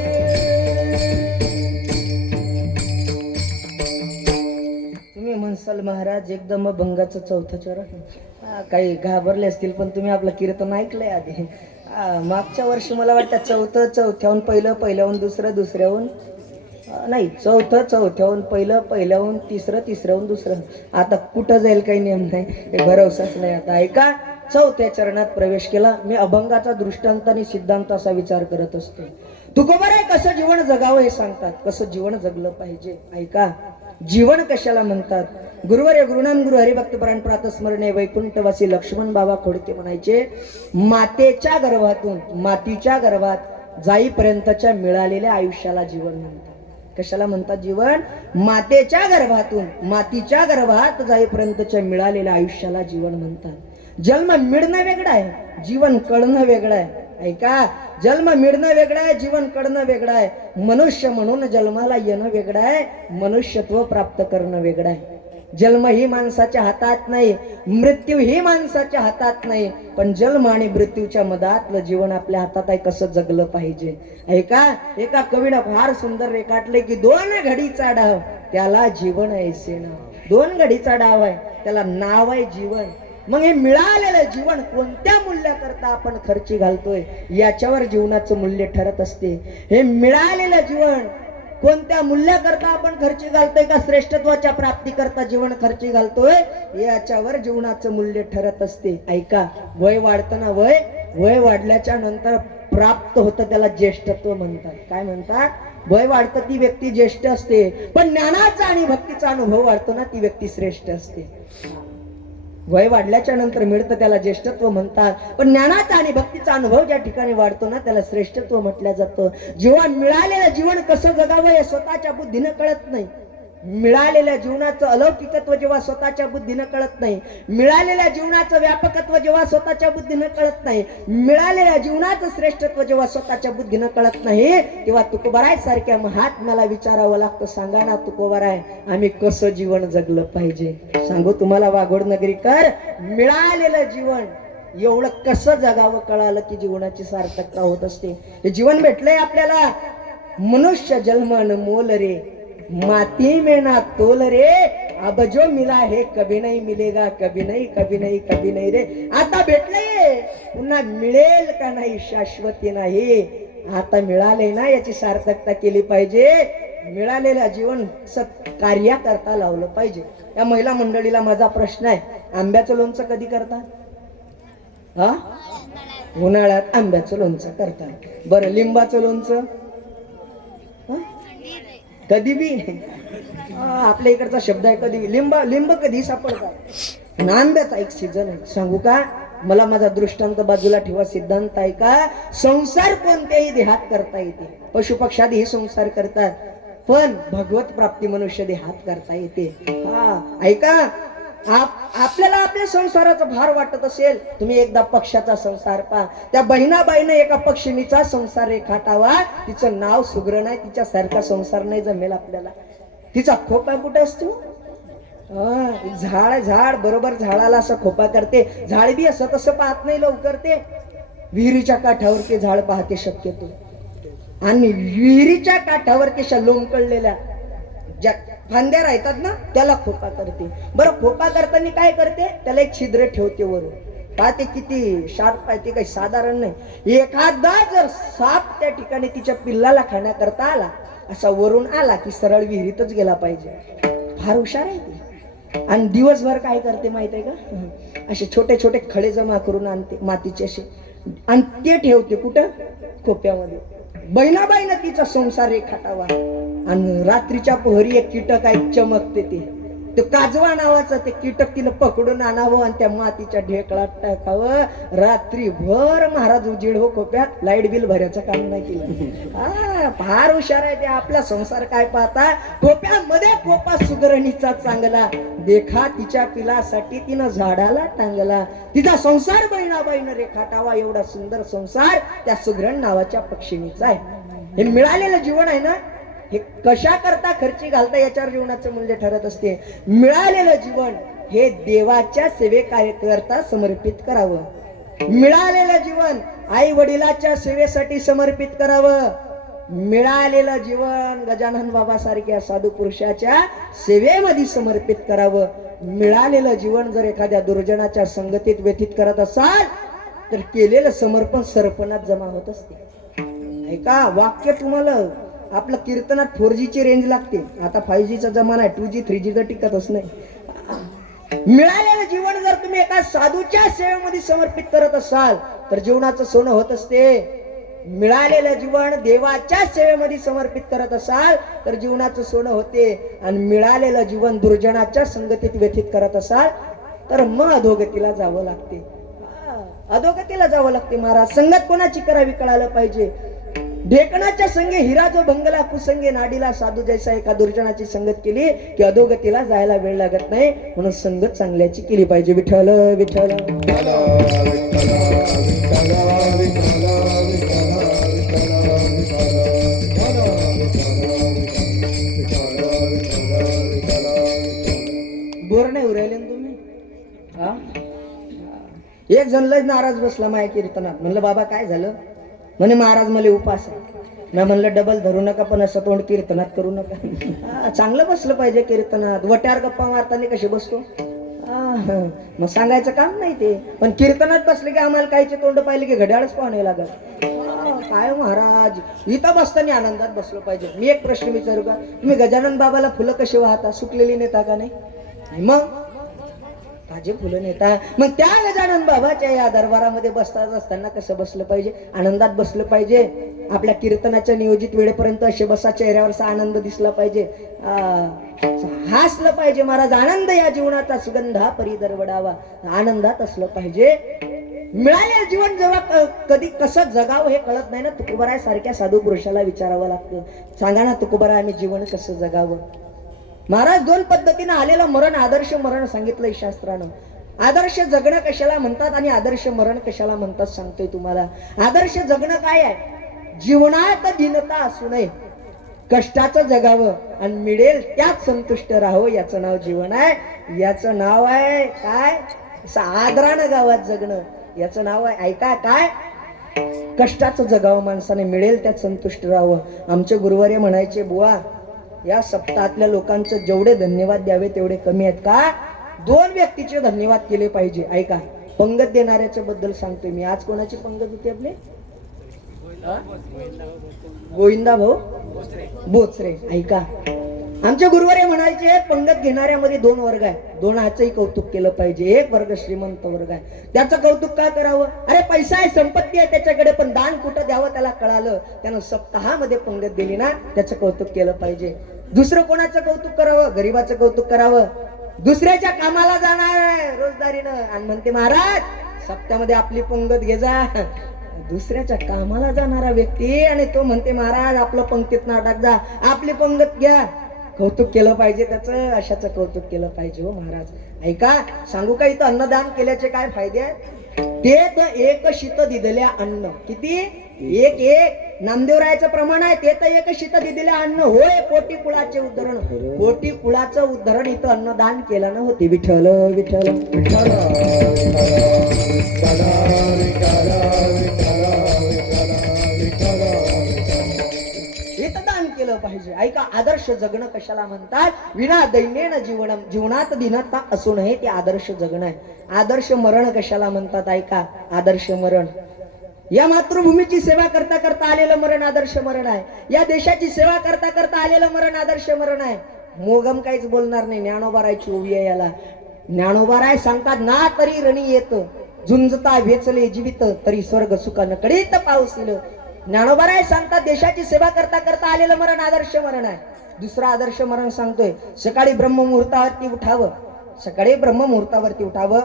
तुम्ही म्हणसाल महाराज एकदम भंगाचं चौथं चरण काही घाबरले असतील, पण तुम्ही आपलं कीर्तन ऐकलंय आधी. मागच्या वर्षी मला वाटतं चौथ्याहून पहिल्याहून दुसऱ्याहून नाही चौथ्याहून पहिल्याहून तिसऱ्याहून दुसरं. आता कुठं जाईल काही नेम नाही, हे भरवसाच नाही. आता ऐका, चौथ्या चरणात प्रवेश केला. मी अभंगाचा दृष्टांत आणि सिद्धांत असा विचार करत असतो. तुकोबाराय कसं जीवन जगावं हे सांगतात, कसं जीवन जगलं पाहिजे. ऐका, जीवन कशाला म्हणतात. गुरुवर्य गुरुनाम गुरु हरिभक्तपरायण प्रातस्मरणे वैकुंठवासी लक्ष्मण बाबा खोडके म्हणायचे, मातेच्या गर्भात जाईपर्यंतच्या मिळालेल्या आयुष्याला जीवन म्हणतात. कशाला म्हणतात जीवन. मातेच्या गर्भात जाईपर्यंतच्या मिळालेल्या आयुष्याला जीवन म्हणतात. जन्म मिळणं वेगळं आहे, जीवन कळणं वेगळं आहे. ऐका, जन्म मिळणं वेगळं आहे, जीवन कळणं वेगळं आहे. मनुष्य म्हणून जन्माला येणं वेगळं आहे, मनुष्यत्व प्राप्त करणं वेगळं आहे. जन्म ही माणसाच्या हातात नाही, मृत्यू ही माणसाच्या हातात नाही, पण जन्म आणि मृत्यूच्या मधातलं जीवन आपल्या हातात आहे. कसं जगलं पाहिजे. ऐका, एका कवीनं फार सुंदर रेखाटले की 2 घडीचा डाव त्याला जीवन ऐसे नाव. 2 घडीचा डाव आहे, त्याला नाव आहे जीवन. मग हे मिळालेलं जीवन कोणत्या मूल्याकरता आपण खर्ची घालतोय याच्यावर जीवनाचं मूल्य ठरत असते. हे मिळालेलं जीवन कोणत्या मूल्याकरता आपण खर्ची घालतोय, का श्रेष्ठत्वाच्या प्राप्तीकरता जीवन खर्ची घालतोय याच्यावर जीवनाचं मूल्य ठरत असते. ऐका, वय वाढताना वय वाढल्याच्या नंतर प्राप्त होतं त्याला ज्येष्ठत्व म्हणतात. काय म्हणतात. वय वाढतं ती व्यक्ती ज्येष्ठ असते, पण ज्ञानाचा आणि भक्तीचा अनुभव वाढतो ना ती व्यक्ती श्रेष्ठ असते. वय वाढल्याच्या नंतर मिळतं त्याला ज्येष्ठत्व म्हणतात, पण ज्ञानाचा आणि भक्तीचा अनुभव ज्या ठिकाणी वाढतो ना त्याला श्रेष्ठत्व म्हटलं जातं. जेव्हा मिळालेलं जीवन कसं जगावं हे स्वतःच्या बुद्धीनं कळत नाही, मिळालेल्या जीवनाचं अलौकिकत्व जेव्हा स्वतःच्या बुद्धीनं कळत नाही, मिळालेल्या जीवनाचं व्यापकत्व जेव्हा स्वतःच्या बुद्धीनं कळत नाही, मिळालेल्या जीवनाचं श्रेष्ठत्व जेव्हा स्वतःच्या बुद्धीनं कळत नाही, तेव्हा तुकोबाराय सारख्या महात्म्याला विचारावं लागतं. सांगा ना तुकोबाराय, आम्ही कसं जीवन जगलं पाहिजे. सांगू तुम्हाला वाघोड नगरीकर, मिळालेलं जीवन एवढं कसं जगावं कळालं की जीवनाची सार्थकता होत असते. हे जीवन भेटलंय आपल्याला. मनुष्य जन्म अनमोल रे, माती में ना तोल रे, अब जो मिला है कभी नहीं मिलेगा, कभी नहीं रे. आता भेटलंय, पुन्हा मिळेल का नाही शाश्वती नाही. आता मिळाले ना याची सार्थकता केली पाहिजे. मिळालेलं जीवन कार्या करता लावलं पाहिजे. या महिला मंडळीला माझा प्रश्न आहे, आंब्याचं लोणचं कधी करतात. उन्हाळ्यात आंब्याचं लोणचं करतात. बरं, लिंबाचं लोणचं कधी बी. आपल्या इकडचा शब्द आहे कधी. लिंब कधी सापडतात. आंब्याचा एक सीझन आहे. सांगू का, मला माझा दृष्टांत बाजूला ठेवा, सिद्धांत आहे का. संसार कोणत्याही देहात करता येते. पशु पक्षादी संसार करतात, पण भगवत प्राप्ती मनुष्य देहात करता येते. ऐका, आपल्याला आपल्या संसाराचा भार वाटत असेल, तुम्ही एकदा पक्षाचा संसार पहा. त्या बहिणाबाईने एका पक्षिणीचा संसार रेखाटावा. तिचं नाव सुग्रण आहे, तिच्यासारखा संसार नाही जमेल आपल्याला. तिचा खोपा कुठे असतो. झाड बरोबर झाडाला असं खोपा करते. झाड बी असं तसं पाहत नाही लवकर. ते विहिरीच्या काठावर ते झाड पाहते शक्यतो, आणि विहिरीच्या काठावर ते लोंबकळलेल्या ज्या फांद्या राहतात ना त्याला खोका करते. बरं खोका करताना काय करते, त्याला एक छिद्र ठेवते वरून. पाहते किती शार्प आहे ते, काही साधारण नाही. एखादा जर साप त्या ठिकाणी तिच्या पिल्लाला खाण्याकरता आला, असा वरून आला की सरळ विहिरीतच गेला पाहिजे. फार हुशार आहे ती. आणि दिवसभर काय करते माहित आहे का, असे छोटे छोटे खडे जमा करून आणते मातीचे असे, आणि ते ठेवते कुठं, खोप्यामध्ये. बहिणाबाईनं तिचा संसार रेखाटावा. आणि रात्रीच्या पोहरी एक कीटक आहे चमकते, ते काजवा नावाचं ते कीटक तिला पकडून आणावं आणि त्या मातीच्या ढेकळात टाकावं. रात्रीभर महाराज उजेड हो खोप्यात, लाईट बिल भरायचं काम नाही केलं. फार हुशार आहे ते. आपला संसार काय पाहता, खोप्यामध्ये खोपा सुगरणीचा चांगला, देखा तिच्या पिलासाठी तिनं झाडाला टांगला. तिचा संसार बहिणाबाईनं रेखाटावा, एवढा सुंदर संसार त्या सुगरण नावाच्या पक्षिणीचा आहे. हे मिळालेलं जीवन आहे ना, हे कशा करता खर्ची घालता याच्यावर जीवनाचं मूल्य ठरत असते. मिळालेलं जीवन हे देवाच्या सेवेकरता समर्पित करावं. मिळालेलं जीवन आई वडिलाच्या सेवेसाठी समर्पित करावं. मिळालेलं जीवन गजानन बाबा सारख्या साधू पुरुषाच्या सेवेमध्ये समर्पित करावं. मिळालेलं जीवन जर एखाद्या दुर्जनाच्या संगतीत व्यतीत करत असाल तर केलेलं समर्पण सरपणात जमा होत असते. ऐका, वाक्य तुम्हाला आपलं कीर्तनात 4G ची रेंज लागते. आता 5G चा जमाना आहे, 2G 3G तर टिकतच नाही. मिळालेलं जीवन जर तुम्ही एका साधूच्या सेवेमध्ये समर्पित करत असाल तर जीवनाचं सोनं होत असते. मिळालेलं जीवन देवाच्या सेवेमध्ये समर्पित करत असाल तर जीवनाचं सोनं होते. आणि मिळालेलं जीवन दुर्जनाच्या संगतीत व्यतीत करत असाल तर मग अधोगतीला जावं लागते. अधोगतीला जावं लागते. महाराज, संगत कोणाची करावी कळायला पाहिजे. ढेकणाच्या संगे हिरा जो भंगला, कुसंगे नाडीला साधू जैसा. एका दुर्जनाची संगत केली की अधोगतीला जायला वेळ लागत नाही. म्हणून संगत चांगल्याची केली पाहिजे. विठ्ठल विठ्ठल. बोर नाही उरायले तुम्ही. एक जण लय नाराज बसला माझ्या कीर्तनात. म्हणलं बाबा काय झालं. म्हणे महाराज मला उपास आहे ना. म्हणलं डबल धरू नका, पण असं तोंड कीर्तनात करू नका. चांगलं बसलं पाहिजे कीर्तनात. वट्यावर गप्पा मारताना कसे बसतो, मग सांगायचं काम नाही ते. पण कीर्तनात बसले की आम्हाला कायचे तोंड पाहिले की घड्याळच पाहावे लागत. काय महाराज, इथं बसताना आनंदात बसलो पाहिजे. मी एक प्रश्न विचारू का, तुम्ही गजानन बाबाला फुलं कशी वाहता, सुकलेली नेता का नाही. मग ताजे फुलं नेता. मग त्या गजानन बाबाच्या या दरबारामध्ये बसतात असताना कसं बसलं पाहिजे, आनंदात बसलं पाहिजे. आपल्या कीर्तनाच्या नियोजित वेळेपर्यंत असे बसा, चेहऱ्यावरचा आनंद दिसला पाहिजे, हसलं पाहिजे. महाराज, आनंद या जीवनाचा सुगंधा परी दरवडावा, आनंदात असलं पाहिजे. मिळालेलं जीवन जेव्हा कधी कसं जगावं हे कळत नाही ना, तुकोबाराय सारख्या साधू पुरुषाला विचारावं लागतं. सांगा ना तुकोबाराय, आम्ही जीवन कसं जगावं. महाराज, दोन पद्धतीनं आलेलं मरण, आदर्श मरण सांगितलंय शास्त्रानं. आदर्श जगणं कशाला म्हणतात आणि आदर्श मरण कशाला म्हणतात सांगतोय तुम्हाला. आदर्श जगणं काय आहे, जीवनात दीनता असू नये, कष्टाचं जगावं आणि मिळेल त्यात संतुष्ट राहावं, याचं नाव जीवन आहे. याचं नाव आहे काय, आदरानं गावात जगणं, याचं नाव आहे. ऐका, काय कष्टाचं जगावं माणसाने, मिळेल त्यात संतुष्ट राहावं. आमचे गुरुवर्य म्हणायचे, बुवा या सप्ताहातल्या लोकांचं जेवढे धन्यवाद द्यावे तेवढे कमी आहेत का. दोन व्यक्तीचे धन्यवाद केले पाहिजे. ऐका, पंगत देणाऱ्याच्या बद्दल सांगतोय मी. आज कोणाची पंगत होती आपले, गोविंदा भाऊ बोचरे. ऐका, आमचे गुरुवारे म्हणायचे पंगत घेणाऱ्यामध्ये दोन वर्ग आहे, दोनाचंही कौतुक केलं पाहिजे. एक वर्ग श्रीमंत वर्ग आहे, त्याचं कौतुक का करावं. अरे पैसा आहे, संपत्ती आहे त्याच्याकडे, पण दान कुठं द्यावं त्याला कळालं, त्यानं सप्ताहामध्ये पंगत दिली ना, त्याचं कौतुक केलं पाहिजे. दुसरं कोणाचं कौतुक करावं, गरीबाचं कौतुक करावं. दुसऱ्याच्या कामाला जाणार रोजदारीनं आणि म्हणते महाराज सप्त्यामध्ये आपली पंगत घे जा. दुसऱ्याच्या कामाला जाणारा व्यक्ती आणि तो म्हणते महाराज आपलं पंक्तीत नाटक जा, आपली पंगत घ्या. कौतुक केलं पाहिजे त्याचं, अशाचं कौतुक केलं पाहिजे हो महाराज. ऐका, सांगू का, इथं अन्नदान केल्याचे काय फायदे आहेत. ते तर एक शीत दिलेल्या अन्न, किती, एक एक नामदेवरायाचं प्रमाण आहे. ते तर एक शीत दिलेल्या अन्न होय, पोटी कुळाचे उद्धरण. पोटी कुळाचं उद्धरण इथं अन्नदान केलं न होते. विठ्ठल विठ्ठल विठ्ठल. इथं दान केलं पाहिजे. पाहिजे. ऐका, आदर्श जगणं कशाला म्हणतात? विना दैन्येन जीवनम, जीवनात दीनता असू नये ते आदर्श जगणं आहे. आदर्श मरण कशाला म्हणतात? ऐका, आदर्श मरण या मातृभूमीची सेवा करता करता आलेलं मरण आदर्श मरण आहे. या देशाची सेवा करता करता आलेलं मरण आदर्श मरण आहे. मोगम काहीच बोलणार नाही. ज्ञानोबारायची ओवी आहे याला. ज्ञानोबाराय सांगतात ना तरी रणी येत, झुंजता वेचले जीवित तरी स्वर्ग सुखानं कडीत पावसिल. ज्ञानोबाराय सांगतात देशाची सेवा करता करता आलेलं मरण आदर्श मरण आहे. दुसरं आदर्श मरण सांगतोय, सकाळी ब्रह्ममुहूर्तावरती उठावं, सकाळी ब्रह्ममुहूर्तावरती उठावं,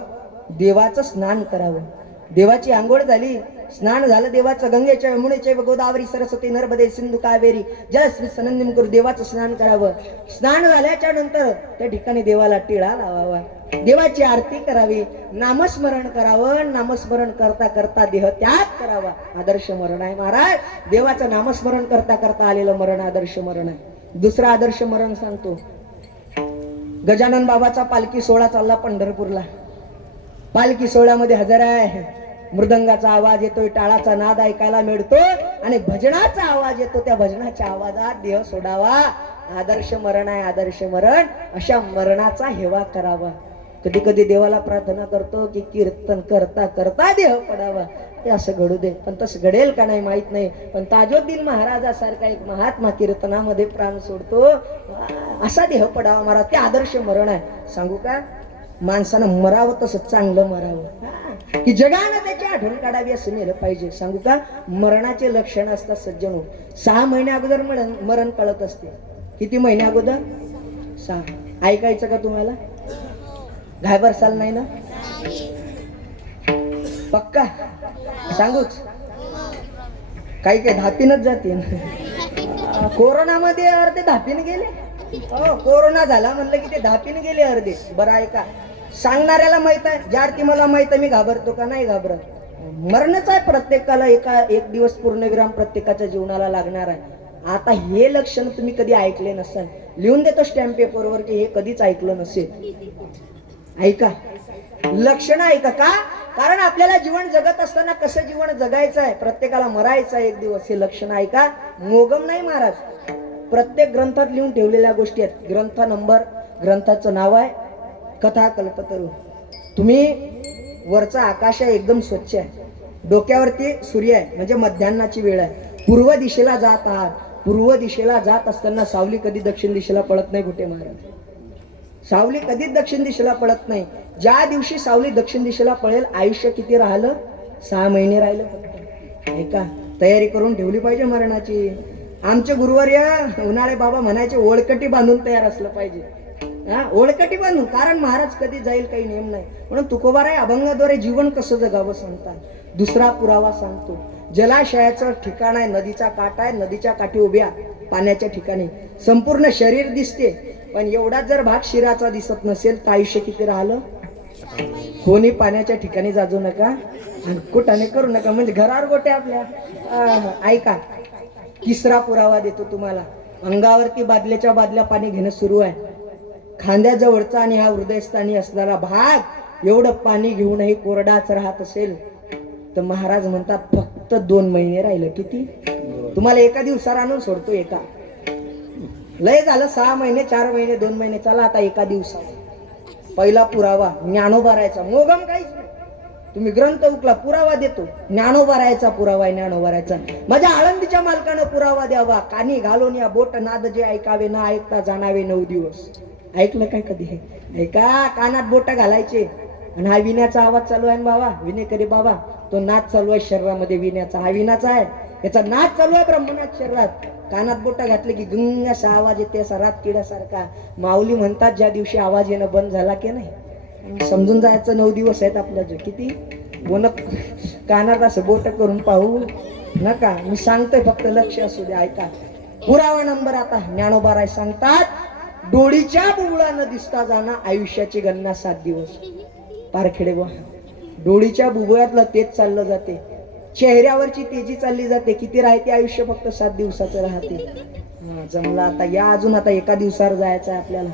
देवाचं स्नान करावं. देवाची आंघोळ झाली, स्नान झालं देवाचं, गंगेच्या यमुनेच्या गोदावरी सरस्वती नर्मदे सिंधू कावेरी जलस्वी सनंदिम करू, देवाचं स्नान करावं. स्नान झाल्याच्या नंतर त्या ठिकाणी देवाला टिळा लावावा, देवाची आरती करावी, नामस्मरण करावं. नामस्मरण करता करता देह त्याग करावा. आदर्श मरण आहे महाराज. देवाचं नामस्मरण करता करता आलेलं मरण आदर्श मरण आहे. दुसरं आदर्श मरण सांगतो, गजानन बाबाचा पालखी सोहळा चालला पंढरपूरला. पालखी सोहळ्यामध्ये हजर आहे, मृदंगाचा आवाज येतोय, टाळाचा नाद ऐकायला मिळतो आणि भजनाचा आवाज येतो. त्या भजनाच्या आवाजात देह सोडावा. आदर्श मरण आहे आदर्श मरण. अशा मरणाचा हेवा करावा. कधी कधी देवाला प्रार्थना करतो की कीर्तन करता करता देह पडावा. ते असं घडू दे, पण तसं घडेल का नाही माहित नाही. पण ताजुद्दीन महाराजासारखा एक महात्मा कीर्तनामध्ये प्राण सोडतो, असा देह पडावा महाराज. ते आदर्श मरण आहे. सांगू का, माणसानं मरावं तसं चांगलं मरावं, की जगानं त्याची आठवण काढावी असं नेलं पाहिजे. सांगू का, मरणाचे लक्षण असतात सज्जनो. 6 महिने अगोदर मरण कळत असते. किती महिने अगोदर? 6. ऐकायचं का तुम्हाला? घाबरसाल नाही ना? पक्का सांगूच? काही काही धापीनच जाते. कोरोनामध्ये अर्धे धापीन गेले. हो, कोरोना झाला म्हणलं की ते धापीन गेले अर्धे. बरं ऐका, सांगणाऱ्याला माहित आहे, ज्या अर्थी मला माहित आहे मी घाबरतो का नाही घाबरत. मरणच आहे प्रत्येकाला. एक दिवस पूर्णविराम प्रत्येकाच्या जीवनाला लागणार आहे. आता हे लक्षण तुम्ही कधी ऐकले नसाल. लिहून देतो स्टॅम्प पेपरवर की हे कधीच ऐकलं नसेल. ऐका, लक्षण ऐका. का? कारण आपल्याला जीवन जगत असताना कसं जीवन जगायचं आहे, प्रत्येकाला मरायचं आहे एक दिवस. हे लक्षण ऐका. मोगम नाही महाराज, प्रत्येक ग्रंथात लिहून ठेवलेल्या गोष्टी आहेत. ग्रंथ नंबर, ग्रंथाचं नाव आहे कथा कल्पतरू. तुम्ही वरचा आकाश आहे एकदम स्वच्छ आहे, डोक्यावरती सूर्य आहे म्हणजे मध्यान्नाची वेळ आहे, पूर्व दिशेला जात आहात. पूर्व दिशेला जात असताना सावली कधी दक्षिण दिशेला पळत नाही. कुठे महाराज, सावली कधीच दक्षिण दिशेला पळत नाही. ज्या दिवशी सावली दक्षिण दिशेला पळेल, आयुष्य किती राहिलं? 6 महिने राहिलं फक्त. ऐका, तयारी करून ठेवली पाहिजे मरणाची. आमचे गुरुवर्य उन्हाळे बाबा म्हणायचे, ओळकटी बांधून तयार असलं पाहिजे. ओळकटी बांधून, कारण महाराज कधी जाईल काही नियम नाही. म्हणून तुकोबाराय अभंगाद्वारे जीवन कसं जगावं सांगतात. दुसरा पुरावा सांगतो, जलाशयाचं ठिकाण आहे, नदीचा काठ आहे, नदीच्या काठी उभ्या पाण्याच्या ठिकाणी संपूर्ण शरीर दिसते, पण एवढा जर भाग शिराचा दिसत नसेल तर आयुष्य किती राहिलं? कोणी पाण्याच्या ठिकाणी जाजू नका आणि कुठाने करू नका, म्हणजे घरावर गोटे आपल्या. ऐका, तिसरा पुरावा देतो तुम्हाला. अंगावरती बादल्याच्या बादल्या पाणी घेणं सुरू आहे. खांद्याजवळचा आणि हा हृदयस्थानी असणारा भाग एवढं पाणी घेऊनही कोरडाच राहत असेल तर महाराज म्हणतात फक्त 2 महिने राहिलं. किती? तुम्हाला एका दिवसाला आणून सोडतो. एका लय झालं 6 महिने, 4 महिने, 2 महिने, चला आता एका दिवसाला. पहिला पुरावा ज्ञानोबारायचा. मोगम काहीच नाही. तुम्ही ग्रंथ उकला, पुरावा देतो. ज्ञानोबारायचा पुरावा आहे. ज्ञानोबारायचा माझ्या आळंदीच्या मालकानं पुरावा द्यावा. कानी घालून या बोट नाद जे ऐकावे ना ऐकता जाणावे 9 दिवस. ऐकलं काय कधी? ऐका, कानात बोट घालायचे आणि हा विण्याचा आवाज चालू आहे बाबा, विनेकरी बाबा, तो नाच चालू आहे शरीरामध्ये विण्याचा. हा विनाचा आहे, याचा नाच चालू आहे ब्रह्मनाथ शरीरात. कानात बोटा घातले की गंग असा आवाज येते, असा रात किड्यासारखा. माऊली म्हणतात ज्या दिवशी आवाज येणं बंद झाला की नाही, समजून जायचं 9 दिवस आहेत आपल्या. किती बोन कानात असं बोट करून पाहू नका, मी सांगतोय, फक्त लक्ष असू द्या. ऐका, पुरावा नंबर आता ज्ञानोबाराय सांगतात, डोळीच्या बुबुळानं दिसता जाणं आयुष्याची गणना 7 दिवस. पारखेडे बा, डोळीच्या बुबुळातलं तेज चाललं जाते, चेहऱ्यावरची तेजी चालली जाते. किती राहते आयुष्य? फक्त 7 दिवसाचं राहते. जमला आता या, अजून आता एका दिवसावर जायचं आहे आपल्याला.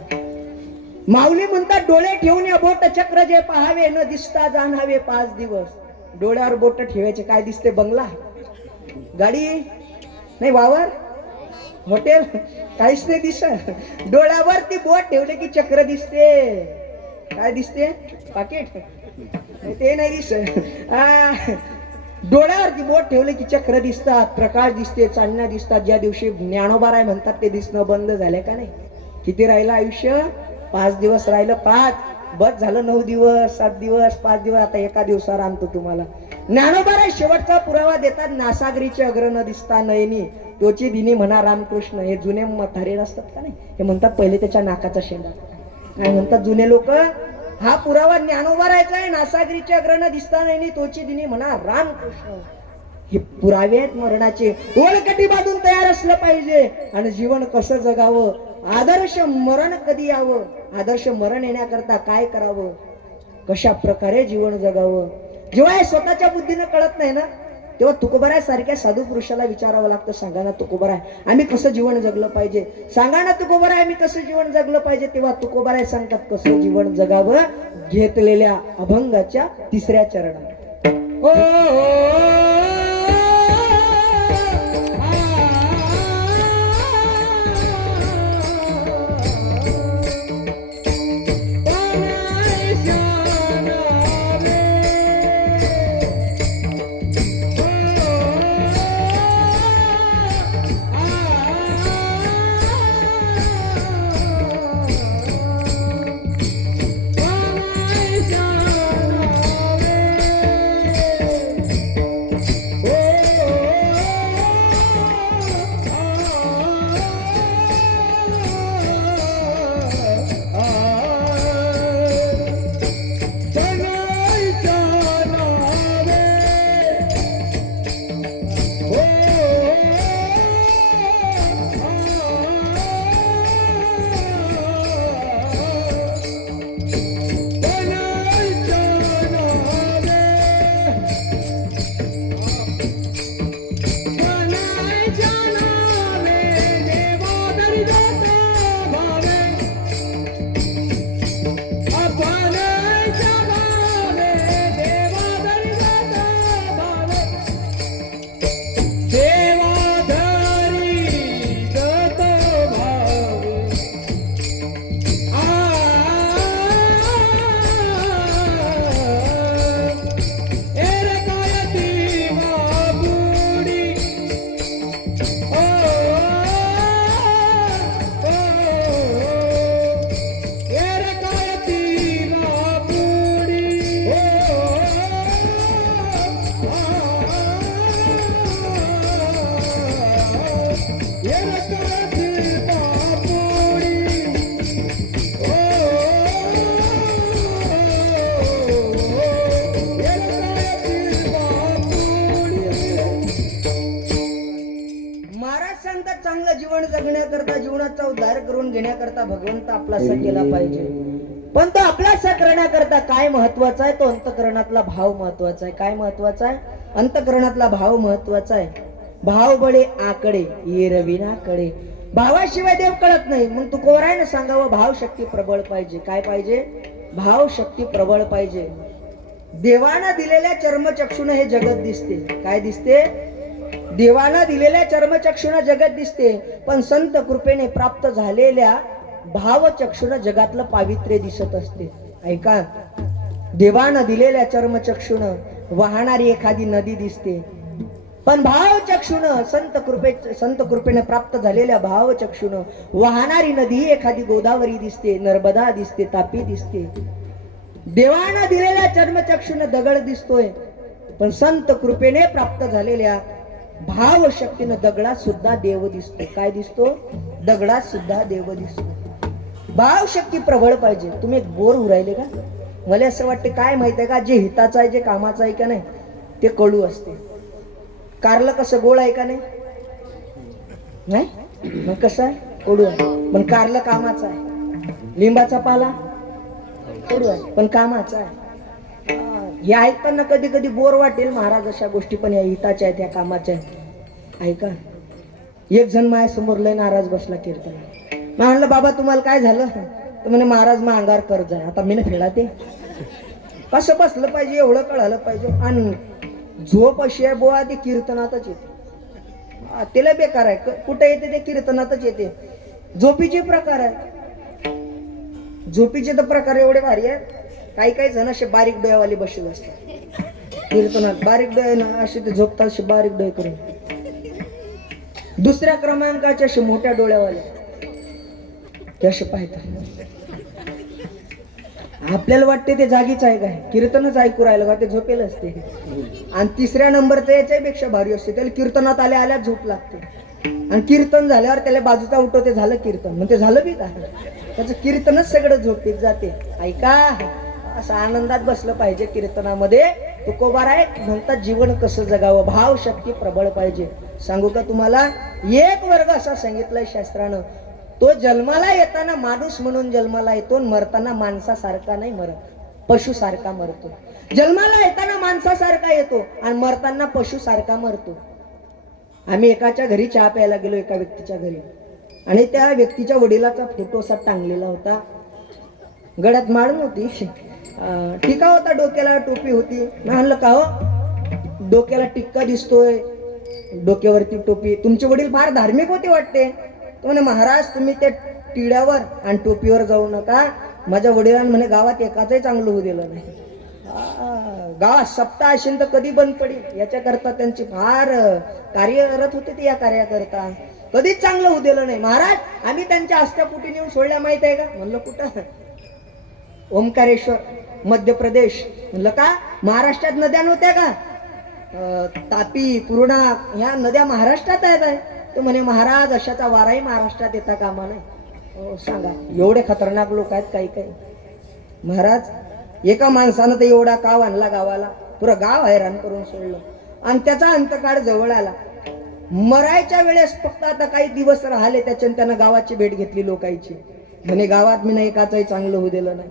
माऊली म्हणतात डोळे ठेवून या बोट चक्र जे पहावे न दिसता जाणावे 5 दिवस. डोळ्यावर बोट ठेवायचे, काय दिसते? बंगला, गाडी नाही, वावर हॉटेल काहीच नाही दिसत. डोळ्यावरती बोट ठेवले की चक्र दिसते. काय दिसते? पाकिट ते नाही दिसत. डोळ्यावरती बोट ठेवले की चक्र दिसतात, प्रकाश दिसते, चांदण्या दिसतात. ज्या दिवशी ज्ञानोबा राय म्हणतात ते दिसणं बंद झाले का नाही. किती राहिलं आयुष्य? 5 दिवस राहिलं. 5 बस झालं. 9 दिवस, 7 दिवस, 5 दिवस. आता एका दिवसावर आणतो तुम्हाला. ज्ञानोबा राय शेवटचा पुरावा देतात. नासागरीचे अग्र न दिसता नयनी तोची दिनी म्हणा रामकृष्ण. हे जुने म्हातारे असतात का नाही, हे म्हणतात पहिले त्याच्या नाकाचा शेंडा. काय म्हणतात जुने लोक? हा पुरावा ज्ञानोबा राहायचा आहे. नासागरीचे अग्र न दिसता नयनी तोची दिनी म्हणा रामकृष्ण. हे पुरावे आहेत मरणाचे. ओळखटी बांधून तयार असलं पाहिजे. आणि जीवन कसं जगावं, आदर्श मरण कधी यावं, आदर्श मरण येण्याकरता काय करावं, कशा प्रकारे जीवन जगावं. जेव्हा हे स्वतःच्या बुद्धीनं कळत नाही ना, तेव्हा तुकोबाराय सारख्या साधू पुरुषाला विचारावं लागतं. सांगा ना तुकोबाराय आम्ही कसं जीवन जगलं पाहिजे, सांगा ना तुकोबाराय आम्ही कसं जीवन जगलं पाहिजे. तेव्हा तुकोबाराय सांगतात कसं जीवन जगावं. घेतलेल्या अभंगाच्या 3ऱ्या चरणात. चांगलं जीवन जगण्याकरता, जीवनाचा उद्धार करून घेण्याकरता भगवंत आपलासा केला पाहिजे. पण तो आपलासा करण्याकरता काय महत्वाचा आहे? तो अंतकरणातला भाव महत्वाचा आहे. काय महत्वाचा आहे? अंतकरणातला भाव महत्वाचा आहे. भाव बळे आकडे येरविनाकडे. भावाशिवाय देव कळत नाही. मग तू कोरायनं सांगावं भाव शक्ती प्रबळ पाहिजे. काय पाहिजे? भाव शक्ती प्रबळ पाहिजे. देवानं दिलेल्या चर्मचक्षुन हे जगत दिसते. काय दिसते? देवानं दिलेल्या चर्मचक्षुन जगत दिसते. पण संत कृपेने प्राप्त झालेल्या भावचक्षुन जगातलं पावित्र्य दिसत असते. ऐका, देवानं दिलेल्या चर्मचक्षुन वाहणारी एखादी नदी दिसते. पण भावचक्षुन संत कृपेने प्राप्त झालेल्या भावचक्षुन वाहणारी नदी एखादी गोदावरी दिसते, नर्मदा दिसते, तापी दिसते. देवानं दिलेल्या चर्मचक्षुन दगड दिसतोय. पण संत कृपेने प्राप्त झालेल्या भाव शक्तीनं दगडात सुद्धा देव दिसतो. काय दिसतो? दगडात सुद्धा देव दिसतो. भाव शक्ती प्रबळ पाहिजे. तुम्ही एक बोर उरायले का? मला असं वाटते काय माहितीये का, जे हिताचं आहे, जे कामाचं आहे का नाही, ते कडू असते. कारलं कसं गोड आहे का नाही? मग कसं आहे? कडू आहे. पण कारलं कामाचं आहे. लिंबाचा पाला कडू आहे पण कामाचा आहे. हे ऐकताना कधी कधी बोर वाटेल महाराज, अशा गोष्टी पण या हिताच्या आहेत, या कामाच्या आहेत. ऐका, एक जण माझ्या समोर लय नाराज बसला कीर्तन. मी म्हणलं बाबा तुम्हाला काय झालं? तर म्हणे महाराज मग अंगावर कर्ज आहे. आता मी ना फेडा ते कसं बसलं पाहिजे एवढं कळालं पाहिजे. आणि झोप अशी आहे बोळा ती कीर्तनातच येते. त्याला बेकार आहे. कुठे येते ते कीर्तनातच येते. झोपीचे प्रकार आहे. झोपीचे तर प्रकार एवढे भारी आहेत. काही काही जण असे बारीक डोळ्यावाले बसले असतात कीर्तनात. बारीक डोळे ना असे ते झोपतात, असे बारीक डोळे करून. दुसऱ्या क्रमांकाचे असे मोठ्या डोळ्यावाले ते असे पाहतात. आपल्याला वाटते ते जागीच आहे काय, कीर्तनच ऐकू राहिलं का, ते झोपेल असते. आणि तिसऱ्या नंबरचं याच्यापेक्षा भारी असते. त्याला कीर्तनात आल्या आल्या झोप लागते. आणि कीर्तन झाल्यावर त्याला बाजूचा उठवते, झालं कीर्तन. मग ते झालं बी का, त्याचं कीर्तनच सगळं झोपेत जाते. ऐका, असं आनंदात बसलं पाहिजे कीर्तनामध्ये. तुकोबाराय म्हणतात जीवन कसं जगावं, भाव शक्ती प्रबळ पाहिजे. सांगू का तुम्हाला, एक वर्ग असा सांगितलाय शास्त्रानं, तो जन्माला येताना माणूस म्हणून जन्माला येतो, मरताना माणसासारखा नाही मरत, पशुसारखा मरतो. जन्माला येताना माणसासारखा येतो आणि मरताना पशुसारखा मरतो. आम्ही एकाच्या घरी चहा प्यायला गेलो, एका व्यक्तीच्या घरी, आणि त्या व्यक्तीच्या वडिलाचा फोटो असा टांगलेला होता. गळ्यात माळ नव्हती, टिका होता, डोक्याला टोपी होती. म्हणलं का हो, डोक्याला टिक्का दिसतोय, डोक्यावरती टोपी, तुमचे वडील फार धार्मिक होते वाटते. तो म्हणे महाराज तुम्ही त्या टिड्यावर आणि टोपीवर जाऊ नका. माझ्या वडिलांनी म्हणे गावात एकाचही चांगलं होऊ दिलं नाही. गावात सप्ताह असेल तर कधी बंद पडेल याच्याकरता त्यांची फार कार्यरत होते ते. या कार्याकरता कधीच चांगलं होऊ दिलं नाही. महाराज आम्ही त्यांच्या आस्थापुटी नेऊन सोडल्या माहित आहे का. म्हणलं कुठं. ओंकारेश्वर मध्य प्रदेश. म्हणलं का, महाराष्ट्रात नद्या नव्हत्या का, तापी पूर्णा ह्या नद्या महाराष्ट्रात आहेत. तो म्हणे महाराज अशाचा वाराही महाराष्ट्रात येता कामा नाही. सांगा, एवढे खतरनाक लोक आहेत काही काही. महाराज एका माणसानं तर एवढा काव आणला गावाला, पुरं गाव हैराण करून सोडलं. आणि त्याचा अंतकाळ जवळ आला. मरायच्या वेळेस फक्त आता काही दिवस राहिले त्याच्यानं त्यानं गावाची भेट घेतली लोकांची. म्हणे गावात मी नाही एकाचंही चांगलं होऊ दिलं नाही,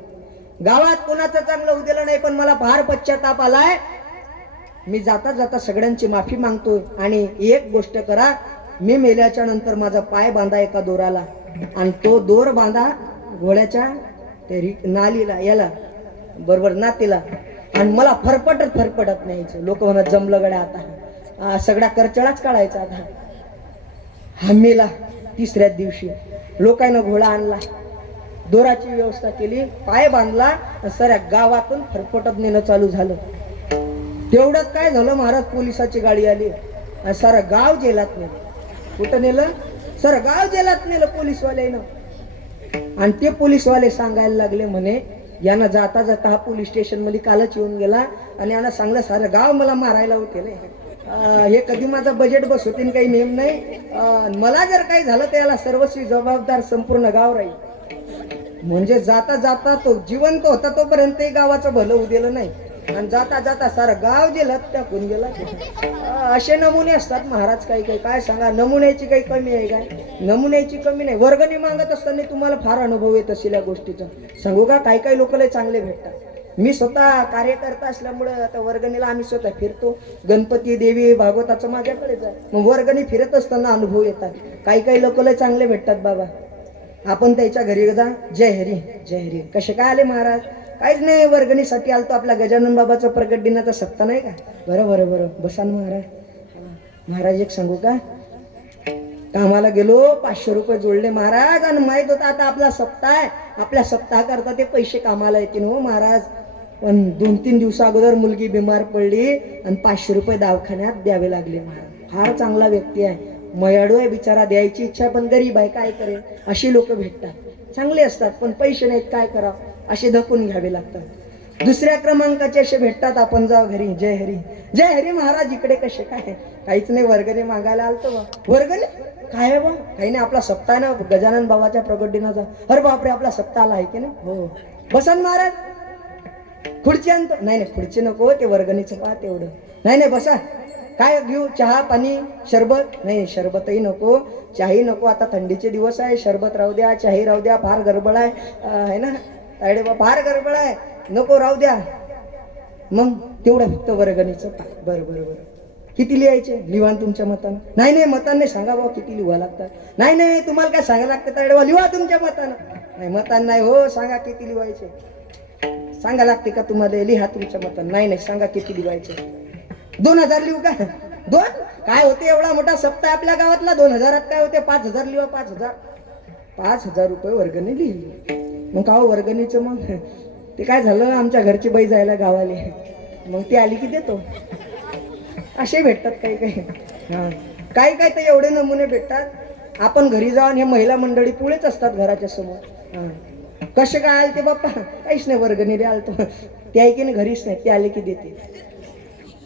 गावात कोणाचं चांगलं होऊ दिलं नाही, पण मला फार पश्चाताप आलाय. मी जाता जाता सगळ्यांची माफी मागतोय. आणि एक गोष्ट करा, मी मेल्याच्या नंतर माझा पाय बांधा एका दोराला, आणि तो दोर बांधा घोड्याच्या नालीला, याला बरोबर नातीला, आणि मला फरफटत न्यायचं. लोक म्हणत जमलं गड्या, आता सगळा करचळाच काढायचा. आता हम्मीला तिसऱ्या दिवशी लोकांना घोडा आणला, दोराची व्यवस्था केली, पाय बांधला, साऱ्या गावातून फरफटत नेणं चालू झालं. तेवढ्यात काय झालं, महाराज पोलिसाची गाडी आली आणि सारं गाव जेलात नेलं. कुठं नेलं, सारं गाव जेलात नेलं पोलिसवाल्यानं. आणि ते पोलिसवाले सांगायला लागले म्हणे, यानं जाता जाता हा पोलीस स्टेशन मध्ये कालच येऊन गेला आणि यानं सांगलं सारं गाव मला मारायला होते. हे कधी माझं बजेट बसवतील काही नेम नाही, मला जर काही झालं तर याला सर्वस्वी जबाबदार संपूर्ण गाव राहील. म्हणजे जाता जाता तो जिवंत होता तोपर्यंत गावाचं भलं होऊ दिलं नाही, आणि जाता जाता सारं गाव जेलात टाकून गेला. असे नमुने असतात महाराज काही काही. काय सांगा, नमुन्याची काही कमी आहे काय, नमुन्याची कमी नाही. वर्गणी मागत असताना तुम्हाला फार अनुभव येत असेल या गोष्टीचा. सांगू का, काही काही लोक लय चांगले भेटतात. मी स्वतः कार्यकर्ता असल्यामुळे आता वर्गणीला आम्ही स्वतः फिरतो. गणपती देवी भागवताचं माझ्याकडेच आहे, मग वर्गणी फिरत असताना अनुभव येतात. काही काही लोक लय चांगले भेटतात बाबा. आपण त्याच्या घरी जा, जय हरी जय हरी. कसे काय आले महाराज, काहीच नाही, वर्गणीसाठी आलतो. आपला गजानन बाबाचा प्रकट दिनाचा सप्ताह नाही का. बरं बसा ना महाराज. महाराज एक सांगू का, कामाला गेलो, 500 रुपये जोडले महाराज, आणि माहित होता आता आपला सप्ताह आहे, आपल्या सप्ताह करता ते पैसे कामाला येतील हो महाराज. पण 2-3 दिवसा अगोदर मुलगी बिमार पडली आणि 500 रुपये दवाखान्यात द्यावे लागले महाराज. फार चांगला व्यक्ती आहे, मयाडू आहे बिचारा, द्यायची इच्छा पण गरीब आहे, काय करेल. अशी लोक भेटतात, चांगले असतात, पण पैसे नाहीत, काय करावं, असे धकून घ्यावे लागतात. दुसऱ्या क्रमांकाचे असे भेटतात, आपण जाऊ घरी, जय हरी जय हरी. महाराज इकडे कसे काय, काहीच नाही, वर्गणी मागायला आलतो बा. वर्गणी काय बा, काही नाही, आपला सप्ताह ना गजानन बाबाच्या प्रगट दिनाचा. अरे बापरे, आपला सप्ताह आहे की नाही. हो बसन महाराज. खुर्ची आणतो, नाही खुर्ची नको, ते वर्गणीचं पहा तेवढं. नाही बसा. काय घेऊ, चहा पाणी शरबत. नाही शरबतही नको, चहाही नको, आता थंडीचे दिवस आहे, शरबत राहू द्या, चहाही राहू द्या, फार गडबड आहे ना तायडे बा, फार गडबड आहे, नको राहू द्या. मग तेवढं फक्त वर्गणीचं पहा. बरं किती लिहायचे, लिहा तुमच्या मतानं. नाही मताने सांगा बा किती लिहा लागतात. नाही तुम्हाला काय सांगायला लागतं तायडे बा, लिहा तुमच्या मतानं. नाही मतानं नाही हो, सांगा किती लिहायचे. सांगा लागते का तुम्हाला, लिहा तुमच्या मतानं. नाही सांगा किती लिहायचे. 2000 लिहू का, 2 काय होते एवढा मोठा सप्ताह आपल्या गावातला 2000 काय होते 5000 लिहा 5000 रुपये वर्गणी लिहिली मग का वर्गणीचं मग ते काय झालं आमच्या घरची बाई जायला गावाले मग ती आली की देतो असे भेटतात काही काही हा काही काही तर एवढे नमुने भेटतात आपण घरी जाऊन हे महिला मंडळी पुढेच असतात घराच्या समोर हा कसे काय आले ते बाप्पा काहीच नाही वर्गणी रे आलतो ते आहे की नाही घरीच नाही ते आले की देते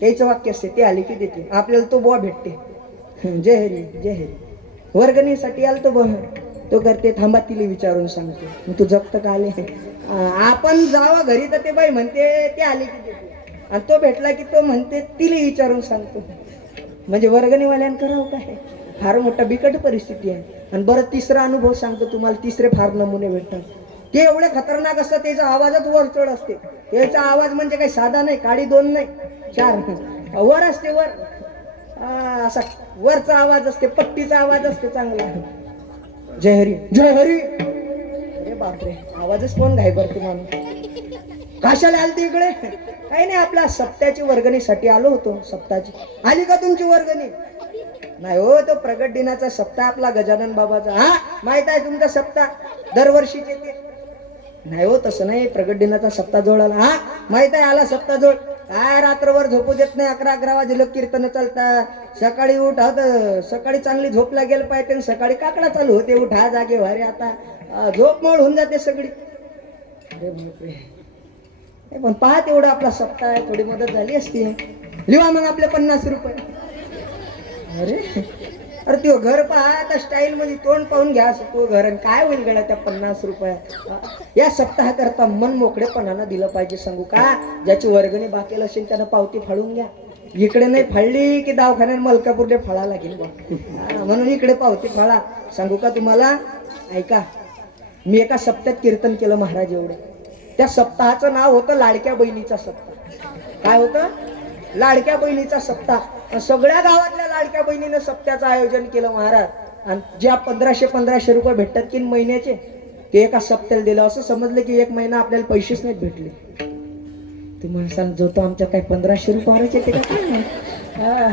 त्याचं वाक्य असते ते आले की देते आपल्याला तो बुवा भेटते जय हरी वर्गणीसाठी आल तो बुवा तो करते थांबा तिला विचारून सांगतो मग तू जप्त का आले आपण जावा घरी तर ते बाई म्हणते ते आले की देते आणि तो भेटला की तो म्हणते तिला विचारून सांगतो म्हणजे वर्गणीवाल्यानं करावं काय फार मोठा बिकट परिस्थिती आहे आणि बरं तिसरा अनुभव सांगतो तुम्हाला तिसरे फार नमुने भेटतात ते एवढे खतरनाक असतात त्याचा आवाजच वरचढ असते त्याचा आवाज म्हणजे काही साधा नाही काडी 2 नाही 4 वर असते वर असा वरचा आवाज असते पट्टीचा आवाज असते चांगला जय हरी अरे बापरे आवाजच कोण घाई करते माणूस कशाला आलते इकडे काही नाही आपल्या सप्त्याची वर्गणीसाठी आलो होतो सप्ताची आली का तुमची वर्गणी नाही हो तो प्रगट दिनाचा सप्ताह आपला गजानन बाबाचा हा माहित आहे तुमचा सप्ताह दरवर्षीचे ते नाही हो तसं नाही प्रगट दिनाचा सप्ताह जवळ आला हा माहित आहे आला सप्ताह जवळ काय रात्रभर झोपू देत नाही 11 वाजे कीर्तन चालतात सकाळी उठ सकाळी चांगली झोप लागेल पाहिजे सकाळी काकडा चालू होते उठा जागे वारे आता झोप मोड होऊन जाते सगळी अरे बापरे पण पहा तेवढं आपला सप्ताह आहे थोडी मदत झाली असती लिहा मग आपले 50 रुपये अरे तो घर पहा आता स्टाईल मध्ये तोंड पाहून घ्या तो घर आणि काय होईल गड्या त्या 50 रुपयात या सप्ताह करता मन मोकळेपणानं दिलं पाहिजे सांगू का ज्याची वर्गणी बाकी असेल त्यानं पावती फाळून घ्या इकडे नाही फाळली की दवाखान्यात मलकापूरले फाळा लागेल म्हणून इकडे पावती फाळा सांगू का तुम्हाला ऐका मी एका सप्त्यात कीर्तन केलं महाराज एवढे त्या सप्ताहाचं नाव होतं लाडक्या बहिणीचा सप्ताह काय होतं लाडक्या बहिणीचा सप्ताह सगळ्या गावातल्या लाडक्या बहिणीनं सप्त्याचं आयोजन केलं महाराज आणि ज्या 1500 रुपये भेटतात की महिन्याचे ते एका सप्त्याला दिलं असं समजलं की 1 महिना आपल्याला पैसेच नाहीत भेटले ते माणसाला जो तो आमच्या काय 1500 रुपयाचे ते काय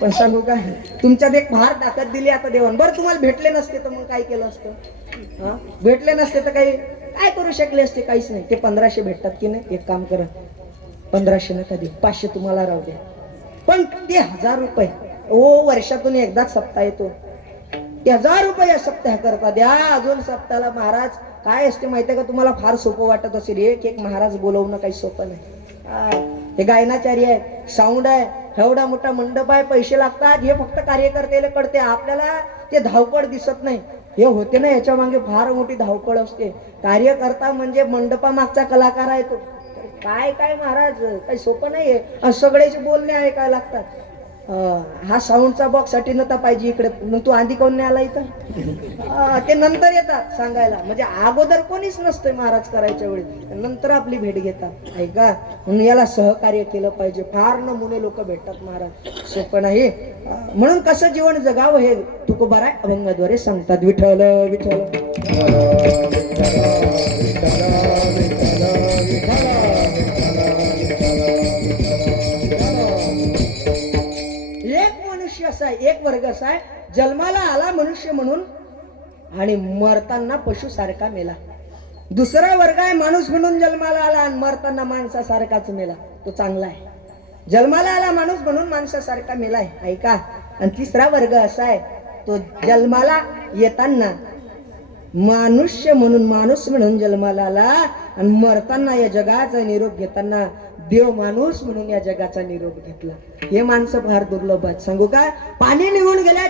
पण सांगू का तुमच्यात एक फार ताकद दिली आता देवान बरं तुम्हाला भेटले नसते तर मग काय केलं असतं हा भेटले नसते तर काही काय करू शकले असते काहीच नाही ते 1500 भेटतात की नाही एक काम करा 1500 नका देऊ 500 तुम्हाला राहू द्या पण ते 1000 रुपये वर्षातून एकदाच सप्ताह येतो ते 1000 रुपये या सप्ताह करता द्या अजून सप्ताहाला महाराज काय असते माहितीये का तुम्हाला फार सोपं वाटत असेल एक महाराज बोलवणं काही सोपं नाही हे गायनाचार्य आहे साऊंड आहे एवढा मोठा मंडप आहे पैसे लागतात हे फक्त कार्यकर्त्याला कळते आपल्याला ते धावपळ दिसत नाही हे होते ना याच्या मागे फार मोठी धावपळ असते कार्यकर्ता म्हणजे मंडपामागचा कलाकार आहे तो काय काय महाराज काही सोपं नाहीये सगळ्याचे बोलणे ऐकायला लागतात हा साऊंडचा बॉक्स साठी नव्हता पाहिजे इकडे मग तू आधी कोण नाही आला इथं ते नंतर येतात सांगायला म्हणजे अगोदर कोणीच नसतंय महाराज करायच्या वेळी नंतर आपली भेट घेतात ऐका म्हणून याला सहकार्य केलं पाहिजे फार नमुने लोक भेटतात महाराज सोपं नाही म्हणून कसं जीवन जगावं हे तुकोबाराय अभंगाद्वारे सांगतात विठ्ठल विठ्ठल एक वर्ग असा आहे जन्माला आला मनुष्य म्हणून आणि मरताना पशु सारखा मेला दुसरा वर्ग आहे माणूस म्हणून जन्माला आला आणि मरताना माणसासारखाच मेला तो चांगला आहे जन्माला आला माणूस म्हणून माणसासारखा मेलाय ऐका आणि तिसरा वर्ग असा आहे तो जन्माला येताना मनुष्य म्हणून माणूस म्हणून जन्माला आला आणि मरताना या जगाचा निरोप घेताना देव माणूस म्हणून या जगाचा निरोप घेतला हे माणसं फार दुर्लभ आहेत सांगू का पाणी निघून गेल्या